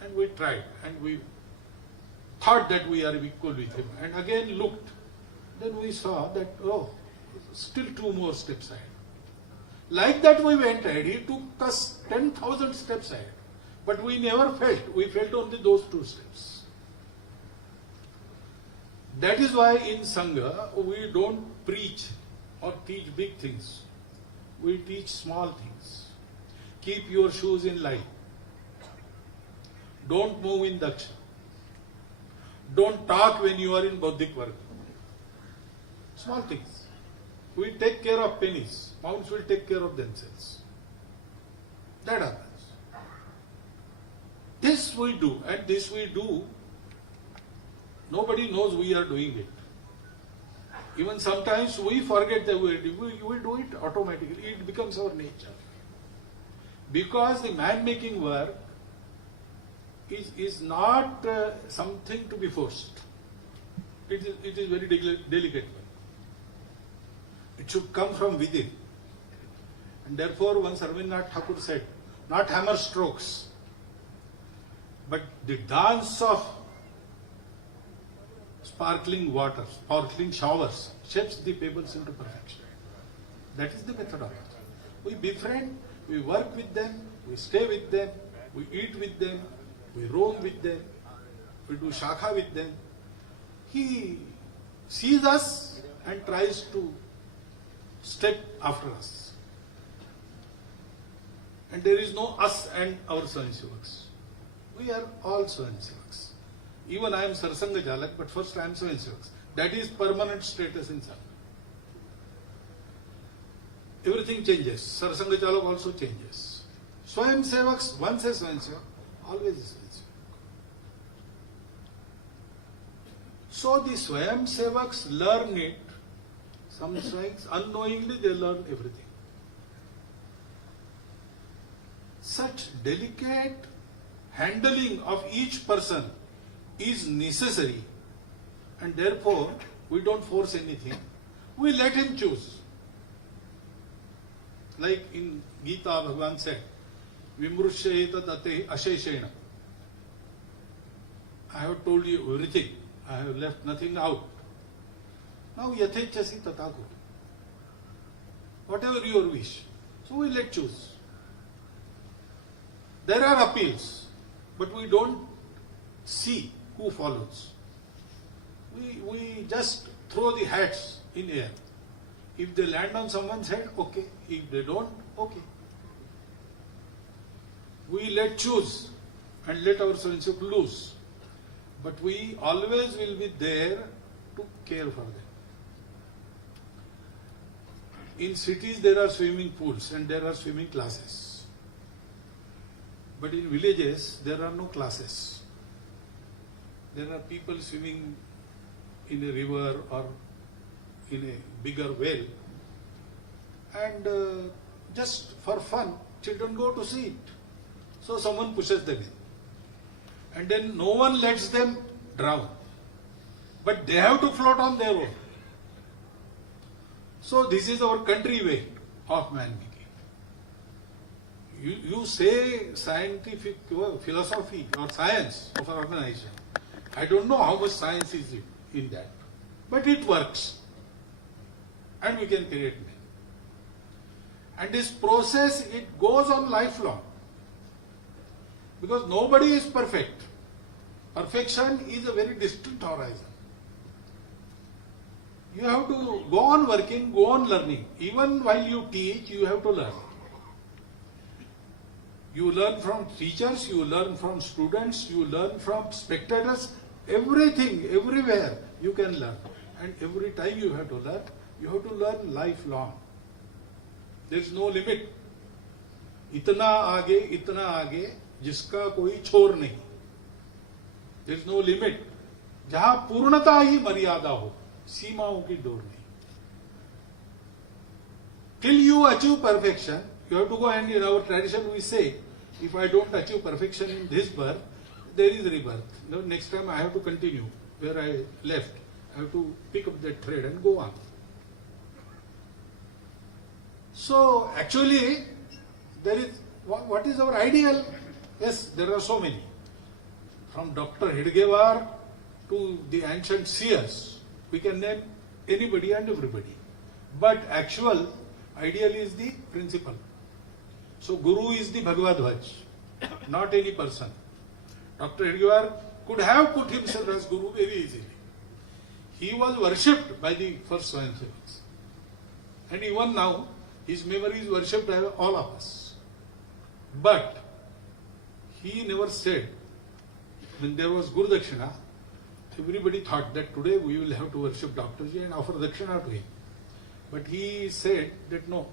And we tried and we thought that we are equal with him and again looked. Then we saw that, oh, still 2 more steps ahead. Like that we went ahead. He took us 10,000 steps ahead. But we never felt. We felt only those 2 steps. That is why in Sangha we don't preach or teach big things. We teach small things. Keep your shoes in line. Don't move in Daksha. Don't talk when you are in Bauddhic work. Small things. We take care of pennies. Mounts will take care of themselves. That happens. This we do, and this we do. Nobody knows we are doing it. Even sometimes we forget that we will do it automatically. It becomes our nature. Because the man-making work is not something to be forced. It is very delicate work. It should come from within. And therefore, once Rabindranath Thakur said, not hammer strokes, but the dance of sparkling water, sparkling showers, shapes the pebbles into perfection. That is the methodology. We befriend, we work with them, we stay with them, we eat with them, we roam with them, we do shakha with them. He sees us and tries to step after us. And there is no us and our Swayamsevaks. We are all Swayamsevaks. Even I am Sarsanga Jalak, but first I am Swayamsevaks. That is permanent status in Sangha. Everything changes. Sarsanga Jalak also changes. Swayamsevaks, once a Swayamsevak, always a Swayamsevak. So the Swayamsevaks learn it. Sometimes unknowingly they learn everything. Such delicate handling of each person is necessary, and therefore we don't force anything. We let him choose. Like in Gita, Bhagwan said, Vimrushayeta tate asheshena. I have told you everything. I have left nothing out. Now yathechasi tataku. Whatever your wish. So we let choose. There are appeals, but we don't see who follows. We just throw the hats in air. If they land on someone's head, okay. If they don't, okay. We let choose and let our Swayamsevak loose. But we always will be there to care for them. In cities there are swimming pools and there are swimming classes. But in villages there are no classes. There are people swimming in a river or in a bigger well, and just for fun children go to see it. So someone pushes them in, and then no one lets them drown, but they have to float on their own. So this is our country way of man-making. You say scientific philosophy or science of our organization. I don't know how much science is in that, but it works, and we can create men. And this process, it goes on lifelong, because nobody is perfect. Perfection is a very distant horizon. You have to go on working, go on learning. Even while you teach, you have to learn. You learn from teachers, you learn from students, you learn from spectators. Everything, everywhere you can learn. And every time you have to learn lifelong. There is no limit. इतना आगे जिसका कोई छोर नहीं. There is no limit. जहां पूर्णता ही मर्यादा हो, सीमाओं की डोर नहीं. Till you achieve perfection, you have to go, and in our tradition we say, if I don't achieve perfection in this birth, there is rebirth. Now, next time I have to continue where I left. I have to pick up that thread and go on. So actually, there is what is our ideal? Yes, there are so many. From Dr. Hedgewar to the ancient seers, we can name anybody and everybody. But actual ideal is the principle. So Guru is the Bhagwat Vaj, not any person. Dr. Hedgewar could have put himself as Guru very easily. he was worshipped by the first Swayamsevaks. And even now, his memory is worshipped by all of us. But he never said, when there was Guru Dakshina, everybody thought that today we will have to worship Dr. Ji and offer Dakshina to him. But he said that no,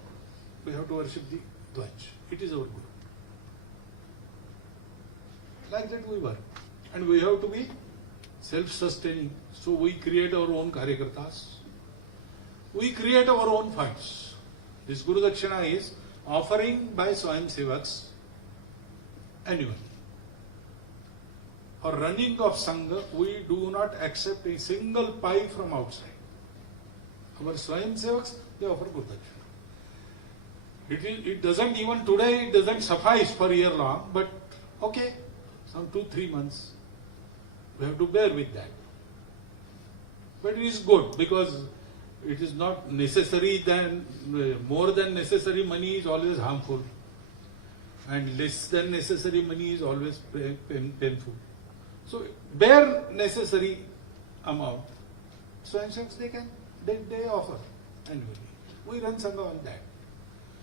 we have to worship the Dwaj. It is our Guru. Like that we were. And we have to be self-sustaining. So we create our own Karyakartas. We create our own funds. This Guru Dakshina is offering by Swayamsevaks annually. For running of Sangha, we do not accept a single pie from outside. Our Swayamsevaks, they offer Guru Dakshina. It doesn't even today, it doesn't suffice for a year long, but okay, some 2-3 months, we have to bear with that. But it is good because it is not necessary more than necessary money is always harmful. And less than necessary money is always painful. So bare necessary amount. So they offer annually. We run Sangha on that.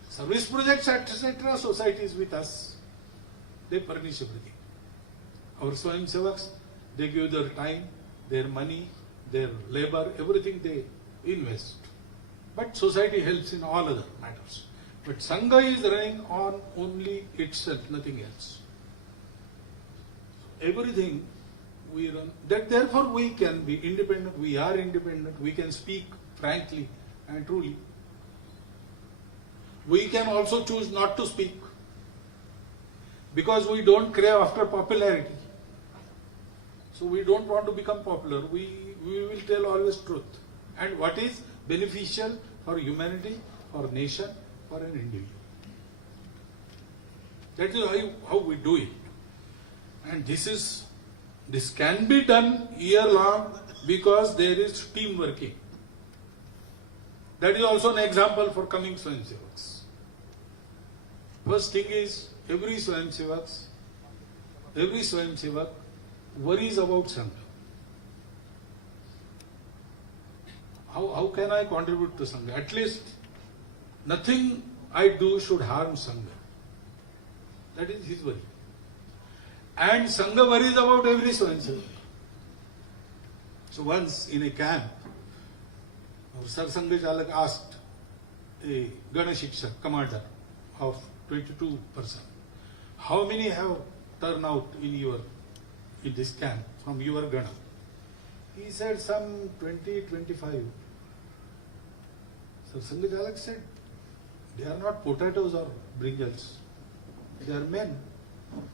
Service projects, etc., societies with us, they furnish everything. Our Swayamsevaks, they give their time, their money, their labor, everything they invest. But society helps in all other matters. But Sangha is running on only itself, nothing else. Everything we run, therefore we can be independent, we are independent, we can speak frankly and truly. We can also choose not to speak because we don't crave after popularity. So we don't want to become popular. We will tell always truth. And what is beneficial for humanity, for nation, for an individual. That is how we do it. And this can be done year long because there is team working. That is also an example for coming Swayamsevaks. First thing is, every Swayamsevak worries about Sangha. How can I contribute to Sangha? At least nothing I do should harm Sangha. That is his worry. And Sangha worries about every Swayamsevak. So once in a camp, our Sarsanga Chalak asked a Gana Shikshak, commander of 22%, how many have turned out in this camp from your Gana? He said some 20, 25. So Sarsanga Chalak said, they are not potatoes or brinjals. They are men.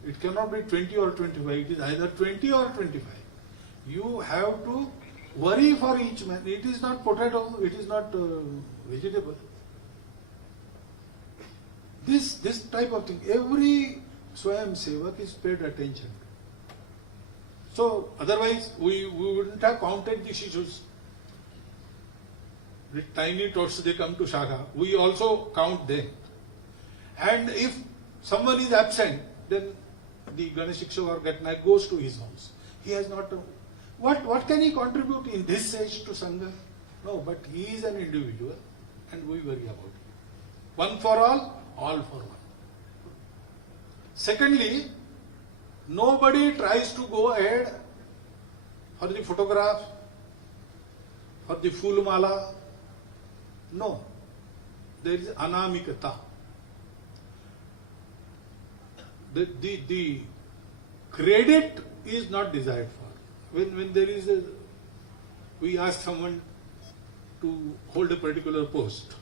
It cannot be 20 or 25. It is either 20 or 25. You have to worry for each man. It is not potato. It is not vegetable. This type of thing. Every Swayamsevak is paid attention to. So otherwise we wouldn't have counted the shishus. The tiny tots, they come to Shaka. We also count them. And if someone is absent, then the Ganeshikshak or Gatna goes to his house. He has not. What can he contribute in this age to Sangha? No, but he is an individual and we worry about him. One for all for one. Secondly, nobody tries to go ahead for the photograph, for the full mala. No. There is anamikata. The credit is not desired for. When there is we ask someone to hold a particular post,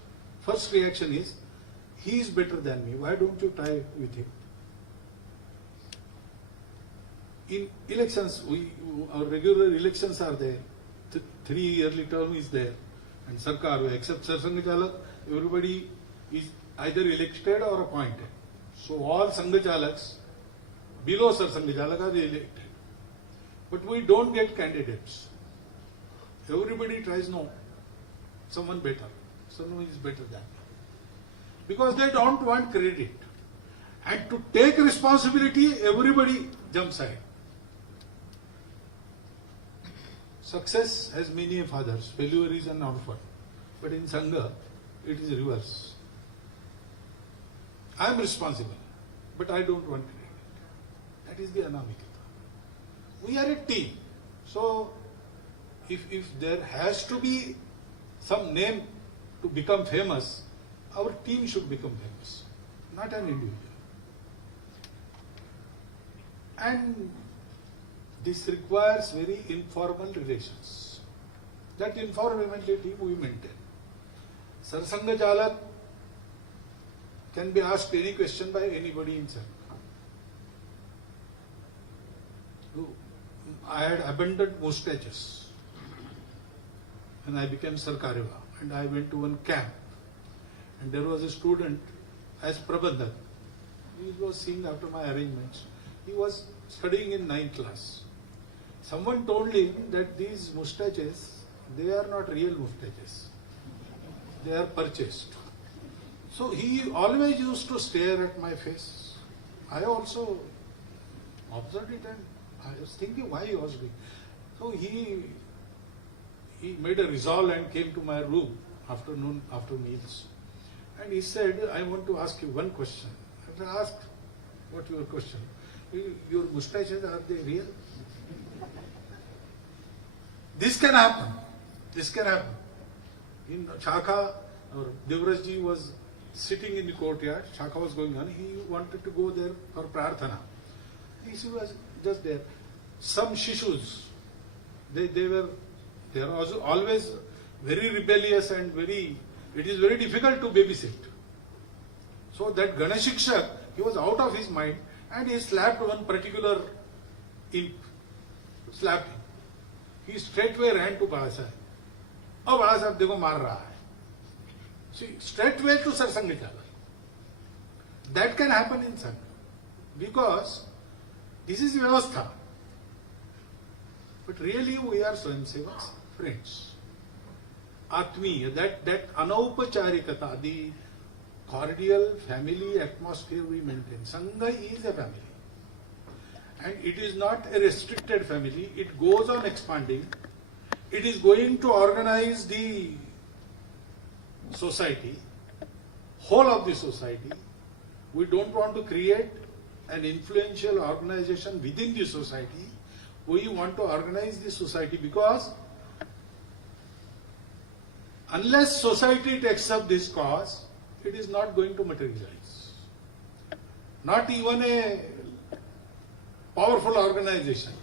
first reaction is, he is better than me, why don't you try with him? In elections, our regular elections are there, 3 yearly term is there, and Sarkar, except Sarsanga Chalak, everybody is either elected or appointed. So all Sangha Chalaks below Sarsanga Chalak are elected. But we don't get candidates. Everybody tries, no, someone better. Someone is better than me. Because they don't want credit. And to take responsibility, everybody jumps ahead. Success has many fathers, failure is an orphan. But in Sangha, it is reverse. I am responsible, but I don't want credit. That is the anamikata. We are a team. So, if there has to be some name to become famous, our team should become famous, not an individual. And this requires very informal relations. That informality we maintain. Sarsanga Jalak can be asked any question by anybody in Sangha. I had abundant mustaches when I became Sarkareva, and I went to one camp, and there was a student as Prabandhak. He was seeing after my arrangements. He was studying in 9th class. Someone told him that these mustaches, they are not real mustaches. They are purchased. So he always used to stare at my face. I also observed it, and I was thinking why he was doing. So he made a resolve and came to my room after meals. And he said, I want to ask you one question. I asked, what your question? Your mustaches, are they real? This can happen. This can happen. In Shakha, Devrajji was sitting in the courtyard. Shakha was going on. He wanted to go there for prarthana. He was just there. Some shishus, they are also always very rebellious and it is very difficult to babysit. So that Ganashikshak, he was out of his mind and he slapped one particular imp. Slapped him. He straightway ran to Bala Sahib. Oh, Bala Sahib, dekho maar raha hai. See, straightway to Sarsanga Jalak. That can happen in Sangha. Because this is Vyavastha. But really we are Swayamsevaks, friends. Atmiya, that anaupacharikata, the cordial family atmosphere we maintain. Sangha is a family. And it is not a restricted family. It goes on expanding. It is going to organize the society, whole of the society. We don't want to create an influential organization within the society. We want to organize the society because unless society takes up this cause, it is not going to materialize. Not even a powerful organization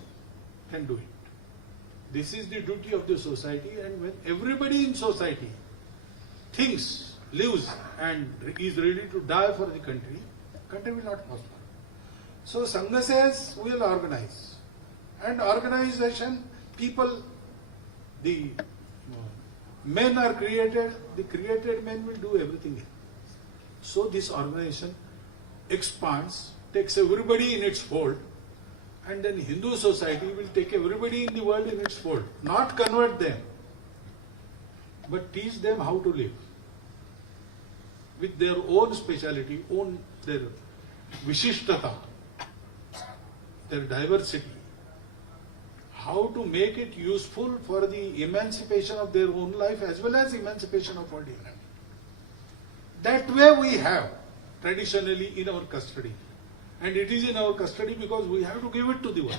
can do it. This is the duty of the society, and when everybody in society thinks, lives and is ready to die for the country will not prosper. So Sangha says we will organize. And organization, people, the men are created, the created men will do everything. So this organization expands, takes everybody in its fold, and then Hindu society will take everybody in the world in its fold. Not convert them, but teach them how to live with their own speciality, their vishishtata, their diversity. How to make it useful for the emancipation of their own life as well as emancipation of world humanity. That way we have traditionally in our custody. And it is in our custody because we have to give it to the world.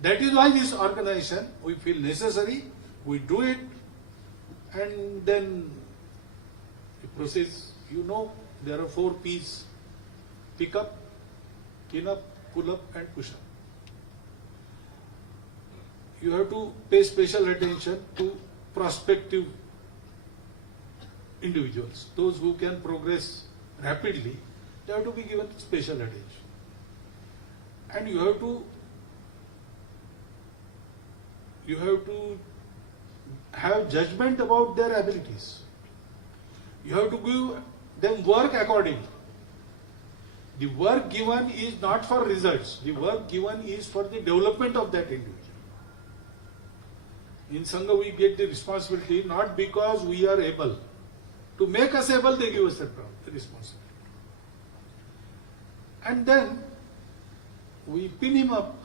That is why this organization, we feel necessary, we do it, and then the process, there are 4 P's. Pick up, clean up, pull up and push up. You have to pay special attention to prospective individuals. Those who can progress rapidly, they have to be given special attention. And you have to have judgment about their abilities. You have to give them work accordingly. The work given is not for results. The work given is for the development of that individual. In Sangha we get the responsibility not because we are able. To make us able, they give us the responsibility. And then we pin him up.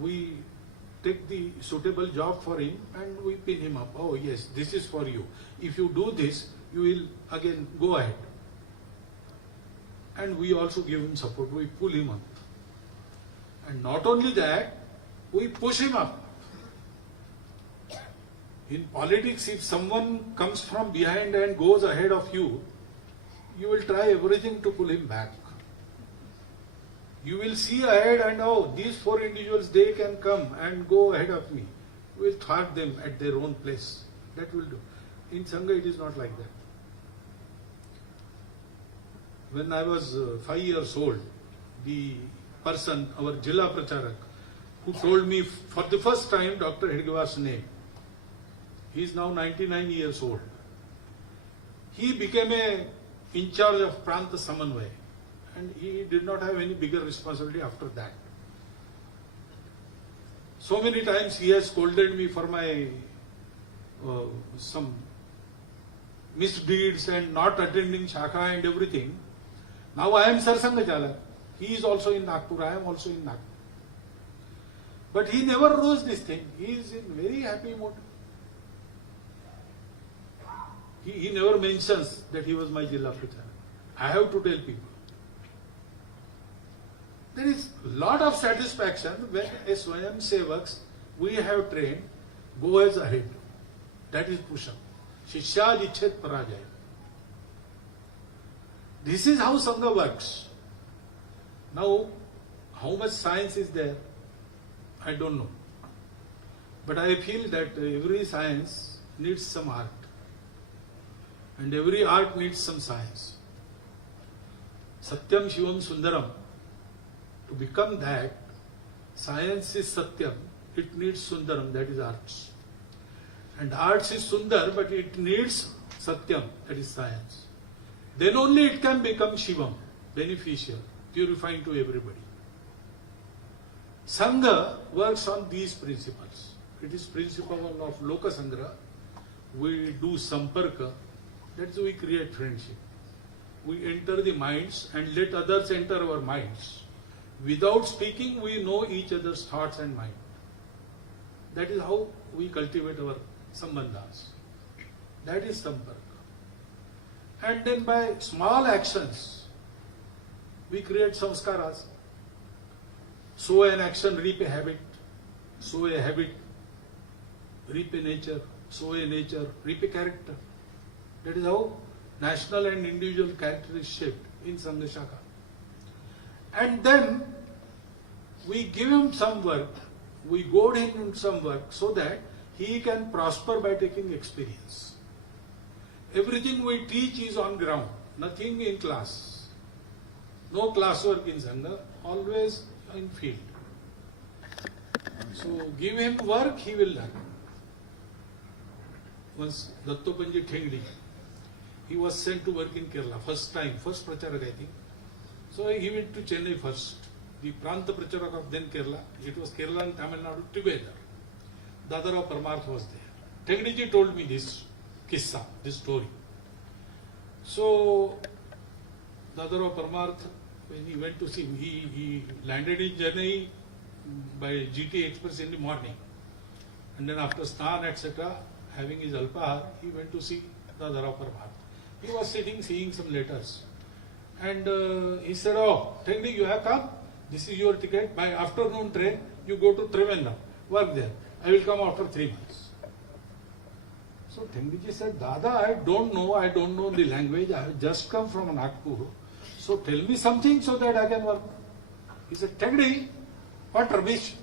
We take the suitable job for him and we pin him up. Oh yes, this is for you. If you do this, you will again go ahead. And we also give him support. We pull him up. And not only that, we push him up. In politics, if someone comes from behind and goes ahead of you, you will try everything to pull him back. You will see ahead and, oh, these four individuals, they can come and go ahead of me. We will thwart them at their own place. That will do. In Sangha, it is not like that. When I was 5 years old, the person, our Jilla Pracharak, who told me for the first time Dr. Hedgewar's name, he is now 99 years old. He became in charge of Pranta Samanvay, and he did not have any bigger responsibility after that. So many times he has scolded me for my some misdeeds and not attending Shakha and everything. Now I am Sarsanga Chalak. He is also in Nagpur, I am also in Nagpur. But he never rose this thing. He is in very happy mood. He never mentions that he was my Jilla Pracharak. I have to tell people. There is a lot of satisfaction when a Swayam Sevaks we have trained goes ahead. That is push-up. Shishya Jichet Parajaya. This is how Sangha works. Now, how much science is there? I don't know. But I feel that every science needs some art. And every art needs some science. Satyam Shivam Sundaram. To become that, science is Satyam. It needs Sundaram, that is arts. And arts is Sundar, but it needs Satyam, that is science. Then only it can become Shivam, beneficial, purifying to everybody. Sangha works on these principles. It is principle of Loka Sangra. We do Samparka, that's how we create friendship. We enter the minds and let others enter our minds. Without speaking, we know each other's thoughts and mind. That is how we cultivate our sambandhas. That is Samparka. And then by small actions, we create samskaras. Sow an action, reap a habit. Sow a habit, reap a nature. Sow a nature, reap a character. That is how national and individual character is shaped in Sangha Shaka. And then we give him some work, we goad him in some work so that he can prosper by taking experience. Everything we teach is on ground, nothing in class. No classwork in Sangha, always in field. So give him work, he will learn. Once Dattopanji Thengdi, he was sent to work in Kerala, first Pracharak I think. So he went to Chennai first. The Pranta Pracharak of then Kerala, it was Kerala and Tamil Nadu together. Dadarao Parmarth was there. Thengdiji told me this kissa, this story. So Dadarao Parmarth, when he went to see him, he landed in Chennai by GT Express in the morning. And then after Snan, etc., having his alpahar, he went to see Dadarao Parmarth. He was sitting, seeing some letters. And he said, oh, Thengdi, you have come? This is your ticket. By afternoon train, you go to Trivandrum. Work there. I will come after 3 months. So Thengdiji said, Dada, I don't know the language. I have just come from Nagpur. So tell me something so that I can work. He said, Thengdi, what rubbish.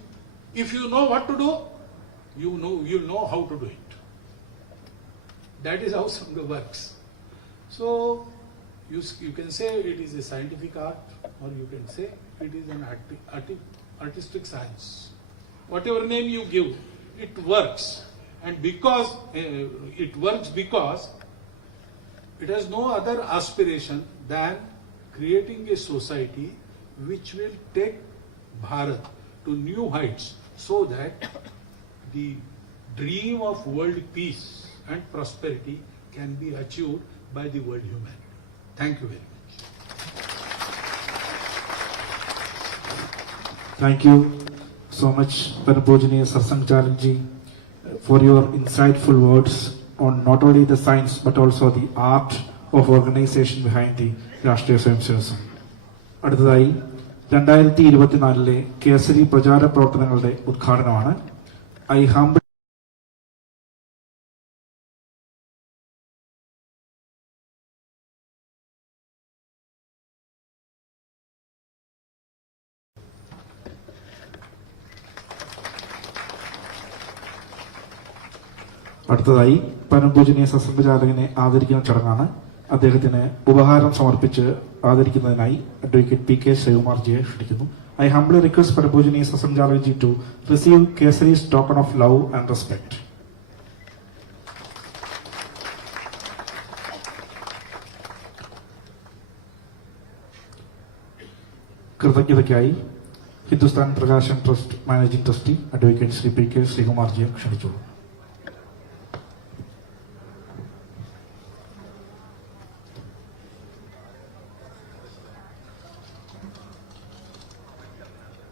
If you know what to do, you'll know how to do it. That is how Sangha works. So you can say it is a scientific art, or you can say it is an artistic science. Whatever name you give, it works. And because it works because it has no other aspiration than creating a society which will take Bharat to new heights so that the dream of world peace and prosperity can be achieved by the world humanity. Thank you very much. Thank you so much, Parapujaniya Satsang Chalanji, for your insightful words on not only the science but also the art of organization behind the രാഷ്ട്രീയ സ്വയംസേവക സംഘം. അടുത്തതായി 2024 കേസരി പ്രചാര പ്രവർത്തനങ്ങളുടെ ഉദ്ഘാടനമാണ്. I humble അടുത്തതായി പരംപൂജനീയ സത്സംഗചാലകനെ ആദരിക്കുന്ന ചടങ്ങാണ്. അദ്ദേഹത്തിന് ഉപഹാരം സമർപ്പിച്ച് ആദരിക്കുന്നതിനായി അഡ്വക്കേറ്റ് പി കെ ശിവകുമാർജിയെ ക്ഷണിക്കുന്നു. ഐ ഹംബ്ലി റിക്വസ്റ്റ് പരംപൂജനീയ സത്സംഗചാലകജി to receive Kesari's token of love and respect. കൃതജ്ഞതയ്ക്കായി Hindustan Prakashan trust managing trustee advocate Shri P K ശ്രീകുമാർജിയെ ക്ഷണിച്ചോളൂ.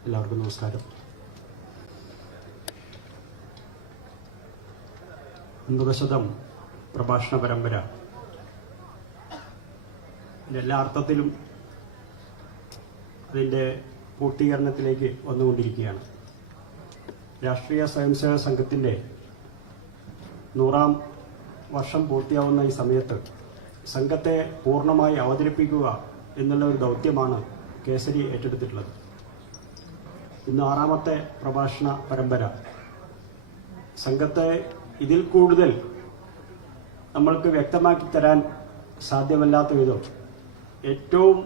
എല്ലാവർക്കും നമസ്കാരം. അമൃതശതം പ്രഭാഷണ പരമ്പര എല്ലാ അർത്ഥത്തിലും അതിൻ്റെ പൂർത്തീകരണത്തിലേക്ക് വന്നുകൊണ്ടിരിക്കുകയാണ്. രാഷ്ട്രീയ സ്വയംസേവക സംഘത്തിൻ്റെ 100ാം വർഷം പൂർത്തിയാവുന്ന ഈ സമയത്ത് സംഘത്തെ പൂർണ്ണമായി അവതരിപ്പിക്കുക എന്നുള്ള ഒരു ദൗത്യമാണ് കേസരി ഏറ്റെടുത്തിട്ടുള്ളത്. ഇന്ന് 6ാമത്തെ പ്രഭാഷണ പരമ്പര. സംഘത്തെ ഇതിൽ കൂടുതൽ നമ്മൾക്ക് വ്യക്തമാക്കി തരാൻ സാധ്യമല്ലാത്ത വിധം ഏറ്റവും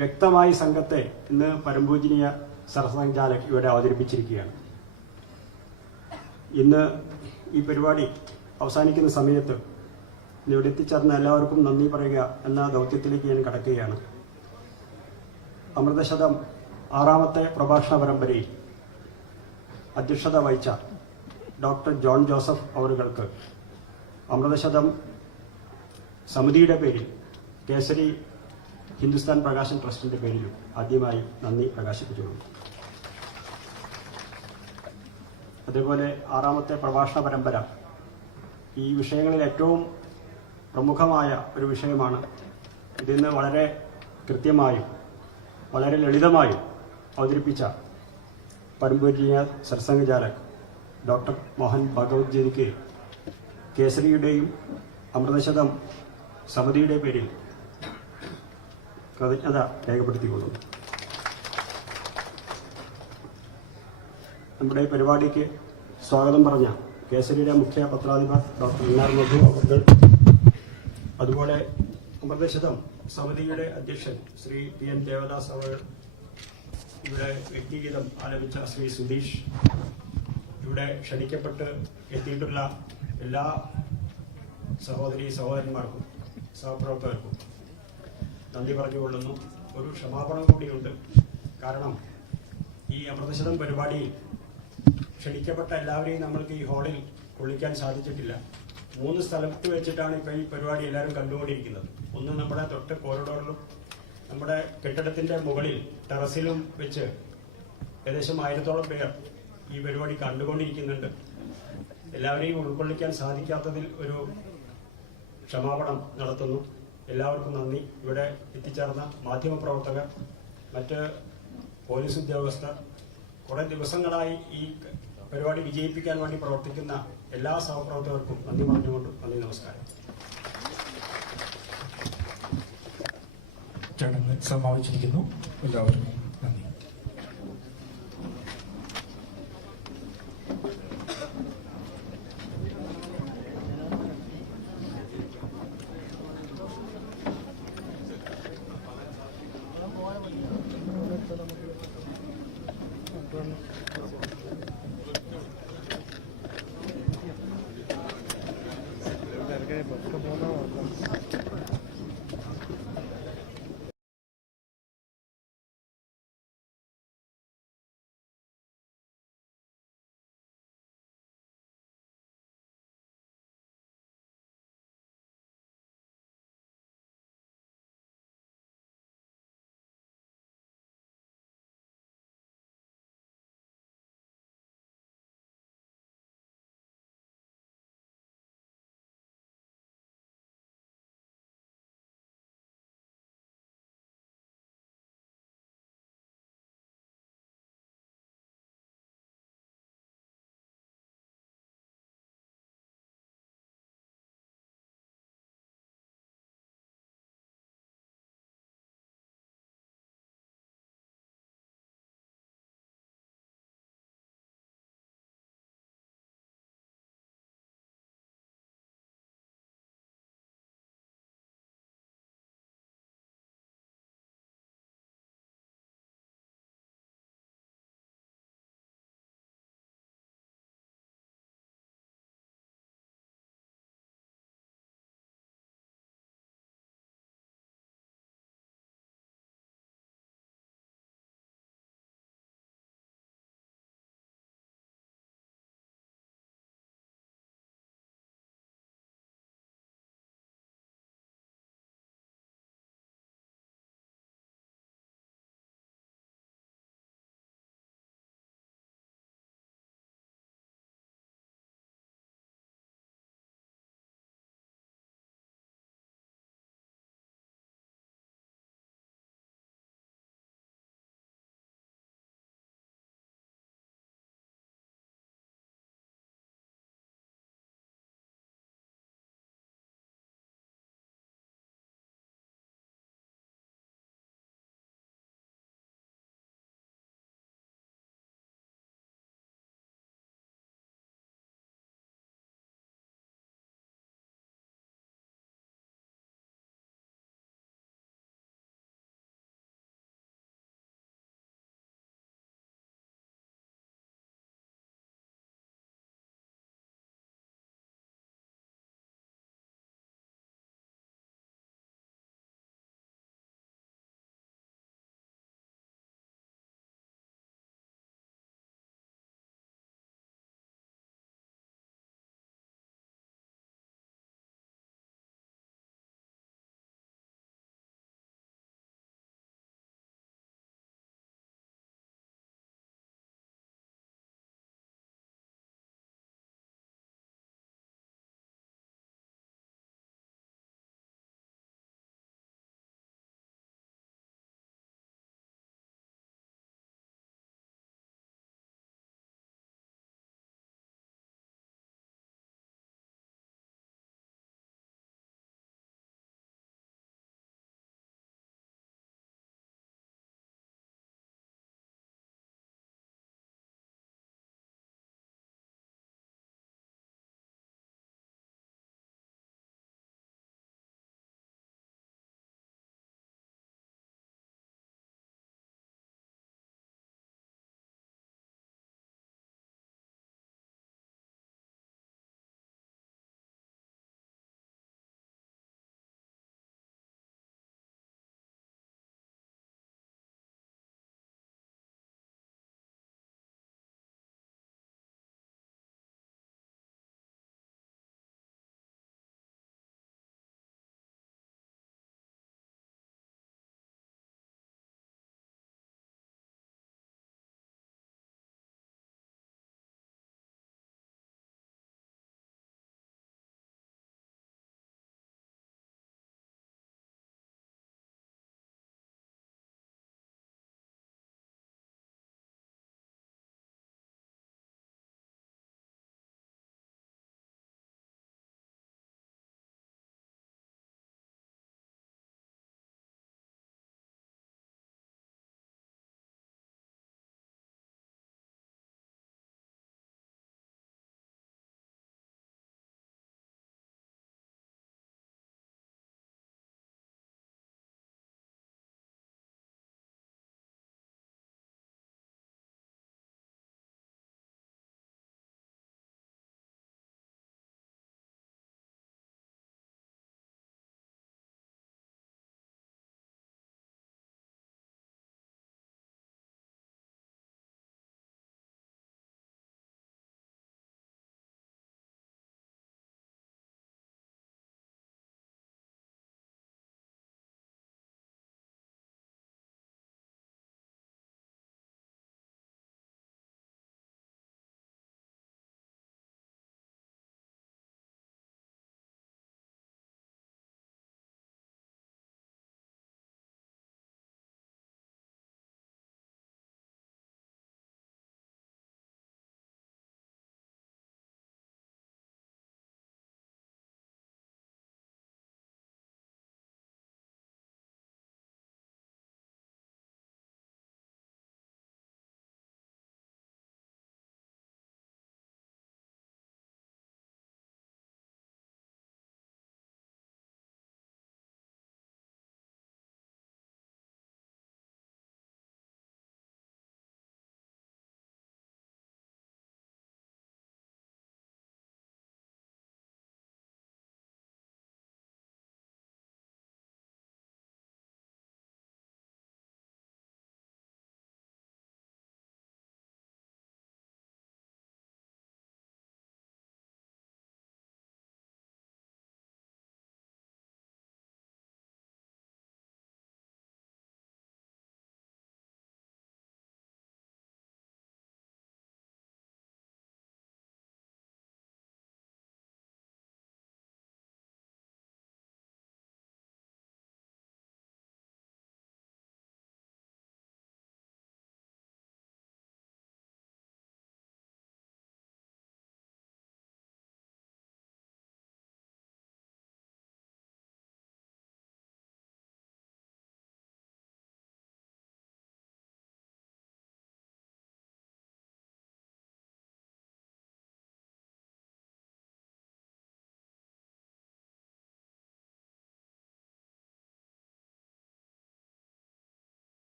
വ്യക്തമായി സംഘത്തെ ഇന്ന് പരംപൂജനീയ സത്സംഗചാലക് ഇവിടെ അവതരിപ്പിച്ചിരിക്കുകയാണ്. ഇന്ന് ഈ പരിപാടി അവസാനിക്കുന്ന സമയത്ത് ഇവിടെ എത്തിച്ചേർന്ന എല്ലാവർക്കും നന്ദി പറയുക എന്ന ദൗത്യത്തിലേക്ക് ഞാൻ കടക്കുകയാണ്. അമൃതശതം 6ാമത്തെ പ്രഭാഷണ പരമ്പരയിൽ അധ്യക്ഷത വഹിച്ച ഡോക്ടർ ജോൺ ജോസഫ് അവറുകൾക്ക് അമൃതശതം സമിതിയുടെ പേരിൽ കേസരി ഹിന്ദുസ്ഥാൻ പ്രകാശൻ ട്രസ്റ്റിന്റെ പേരിലും ആദ്യമായി നന്ദി പ്രകാശിപ്പിച്ചുകൊള്ളു. അതേപോലെ 6ാമത്തെ പ്രഭാഷണ പരമ്പര ഈ വിഷയങ്ങളിൽ ഏറ്റവും പ്രമുഖമായ ഒരു വിഷയമാണ്. ഇതിന്ന് വളരെ കൃത്യമായും വളരെ ലളിതമായും അവതരിപ്പിച്ച പരംപൂജനീയ സത്സംഗചാലക് ഡോക്ടർ മോഹൻ ഭഗവത് ജിക്ക് കേസരിയുടെയും അമൃതശതം സമിതിയുടെ പേരിൽ കൃതജ്ഞത രേഖപ്പെടുത്തിക്കൊള്ളുന്നു. നമ്മുടെ പരിപാടിക്ക് സ്വാഗതം പറഞ്ഞ കേസരിയുടെ മുഖ്യ പത്രാധിപർ ഡോക്ടർ മധു അവർ, അതുപോലെ അമൃതശതം സമിതിയുടെ അധ്യക്ഷൻ ശ്രീ പി എൻ ദേവദാസ് അവർ, ഇവിടെ വ്യക്തിഗീതം ആലപിച്ച ശ്രീ സുധീഷ്, ഇവിടെ ക്ഷണിക്കപ്പെട്ട് എത്തിയിട്ടുള്ള എല്ലാ സഹോദരി സഹോദരന്മാർക്കും സഹപ്രവർത്തകർക്കും നന്ദി പറഞ്ഞുകൊള്ളുന്നു. ഒരു ക്ഷമാപണം കൂടിയുണ്ട്. കാരണം ഈ അമൃതശതം പരിപാടിയിൽ ക്ഷണിക്കപ്പെട്ട എല്ലാവരെയും നമ്മൾക്ക് ഈ ഹാളിൽ കൊള്ളിക്കാൻ സാധിച്ചിട്ടില്ല. 3 സ്ഥലത്ത് വെച്ചിട്ടാണ് ഇപ്പോൾ ഈ പരിപാടി എല്ലാവരും കണ്ടുകൊണ്ടിരിക്കുന്നത്. ഒന്ന് നമ്മുടെ തൊട്ട് കോറിഡോറിലും നമ്മുടെ കെട്ടിടത്തിന്റെ മുകളിൽ ടെറസിലും വെച്ച് ഏകദേശം 1000-ഓളം പേർ ഈ പരിപാടി കണ്ടുകൊണ്ടിരിക്കുന്നുണ്ട്. എല്ലാവരെയും ഉൾക്കൊള്ളിക്കാൻ സാധിക്കാത്തതിൽ ഒരു ക്ഷമാപണം നടത്തുന്നു. എല്ലാവർക്കും നന്ദി. ഇവിടെ എത്തിച്ചേർന്ന മാധ്യമപ്രവർത്തകർ, മറ്റ് പോലീസ് ഉദ്യോഗസ്ഥർ, കുറെ ദിവസങ്ങളായി ഈ പരിപാടി വിജയിപ്പിക്കാൻ വേണ്ടി പ്രവർത്തിക്കുന്ന എല്ലാ സഹപ്രവർത്തകർക്കും നന്ദി പറഞ്ഞുകൊണ്ട് നന്ദി, നമസ്കാരം. ചടങ്ങ് സമാപിച്ചിരിക്കുന്നു. എല്ലാവർക്കും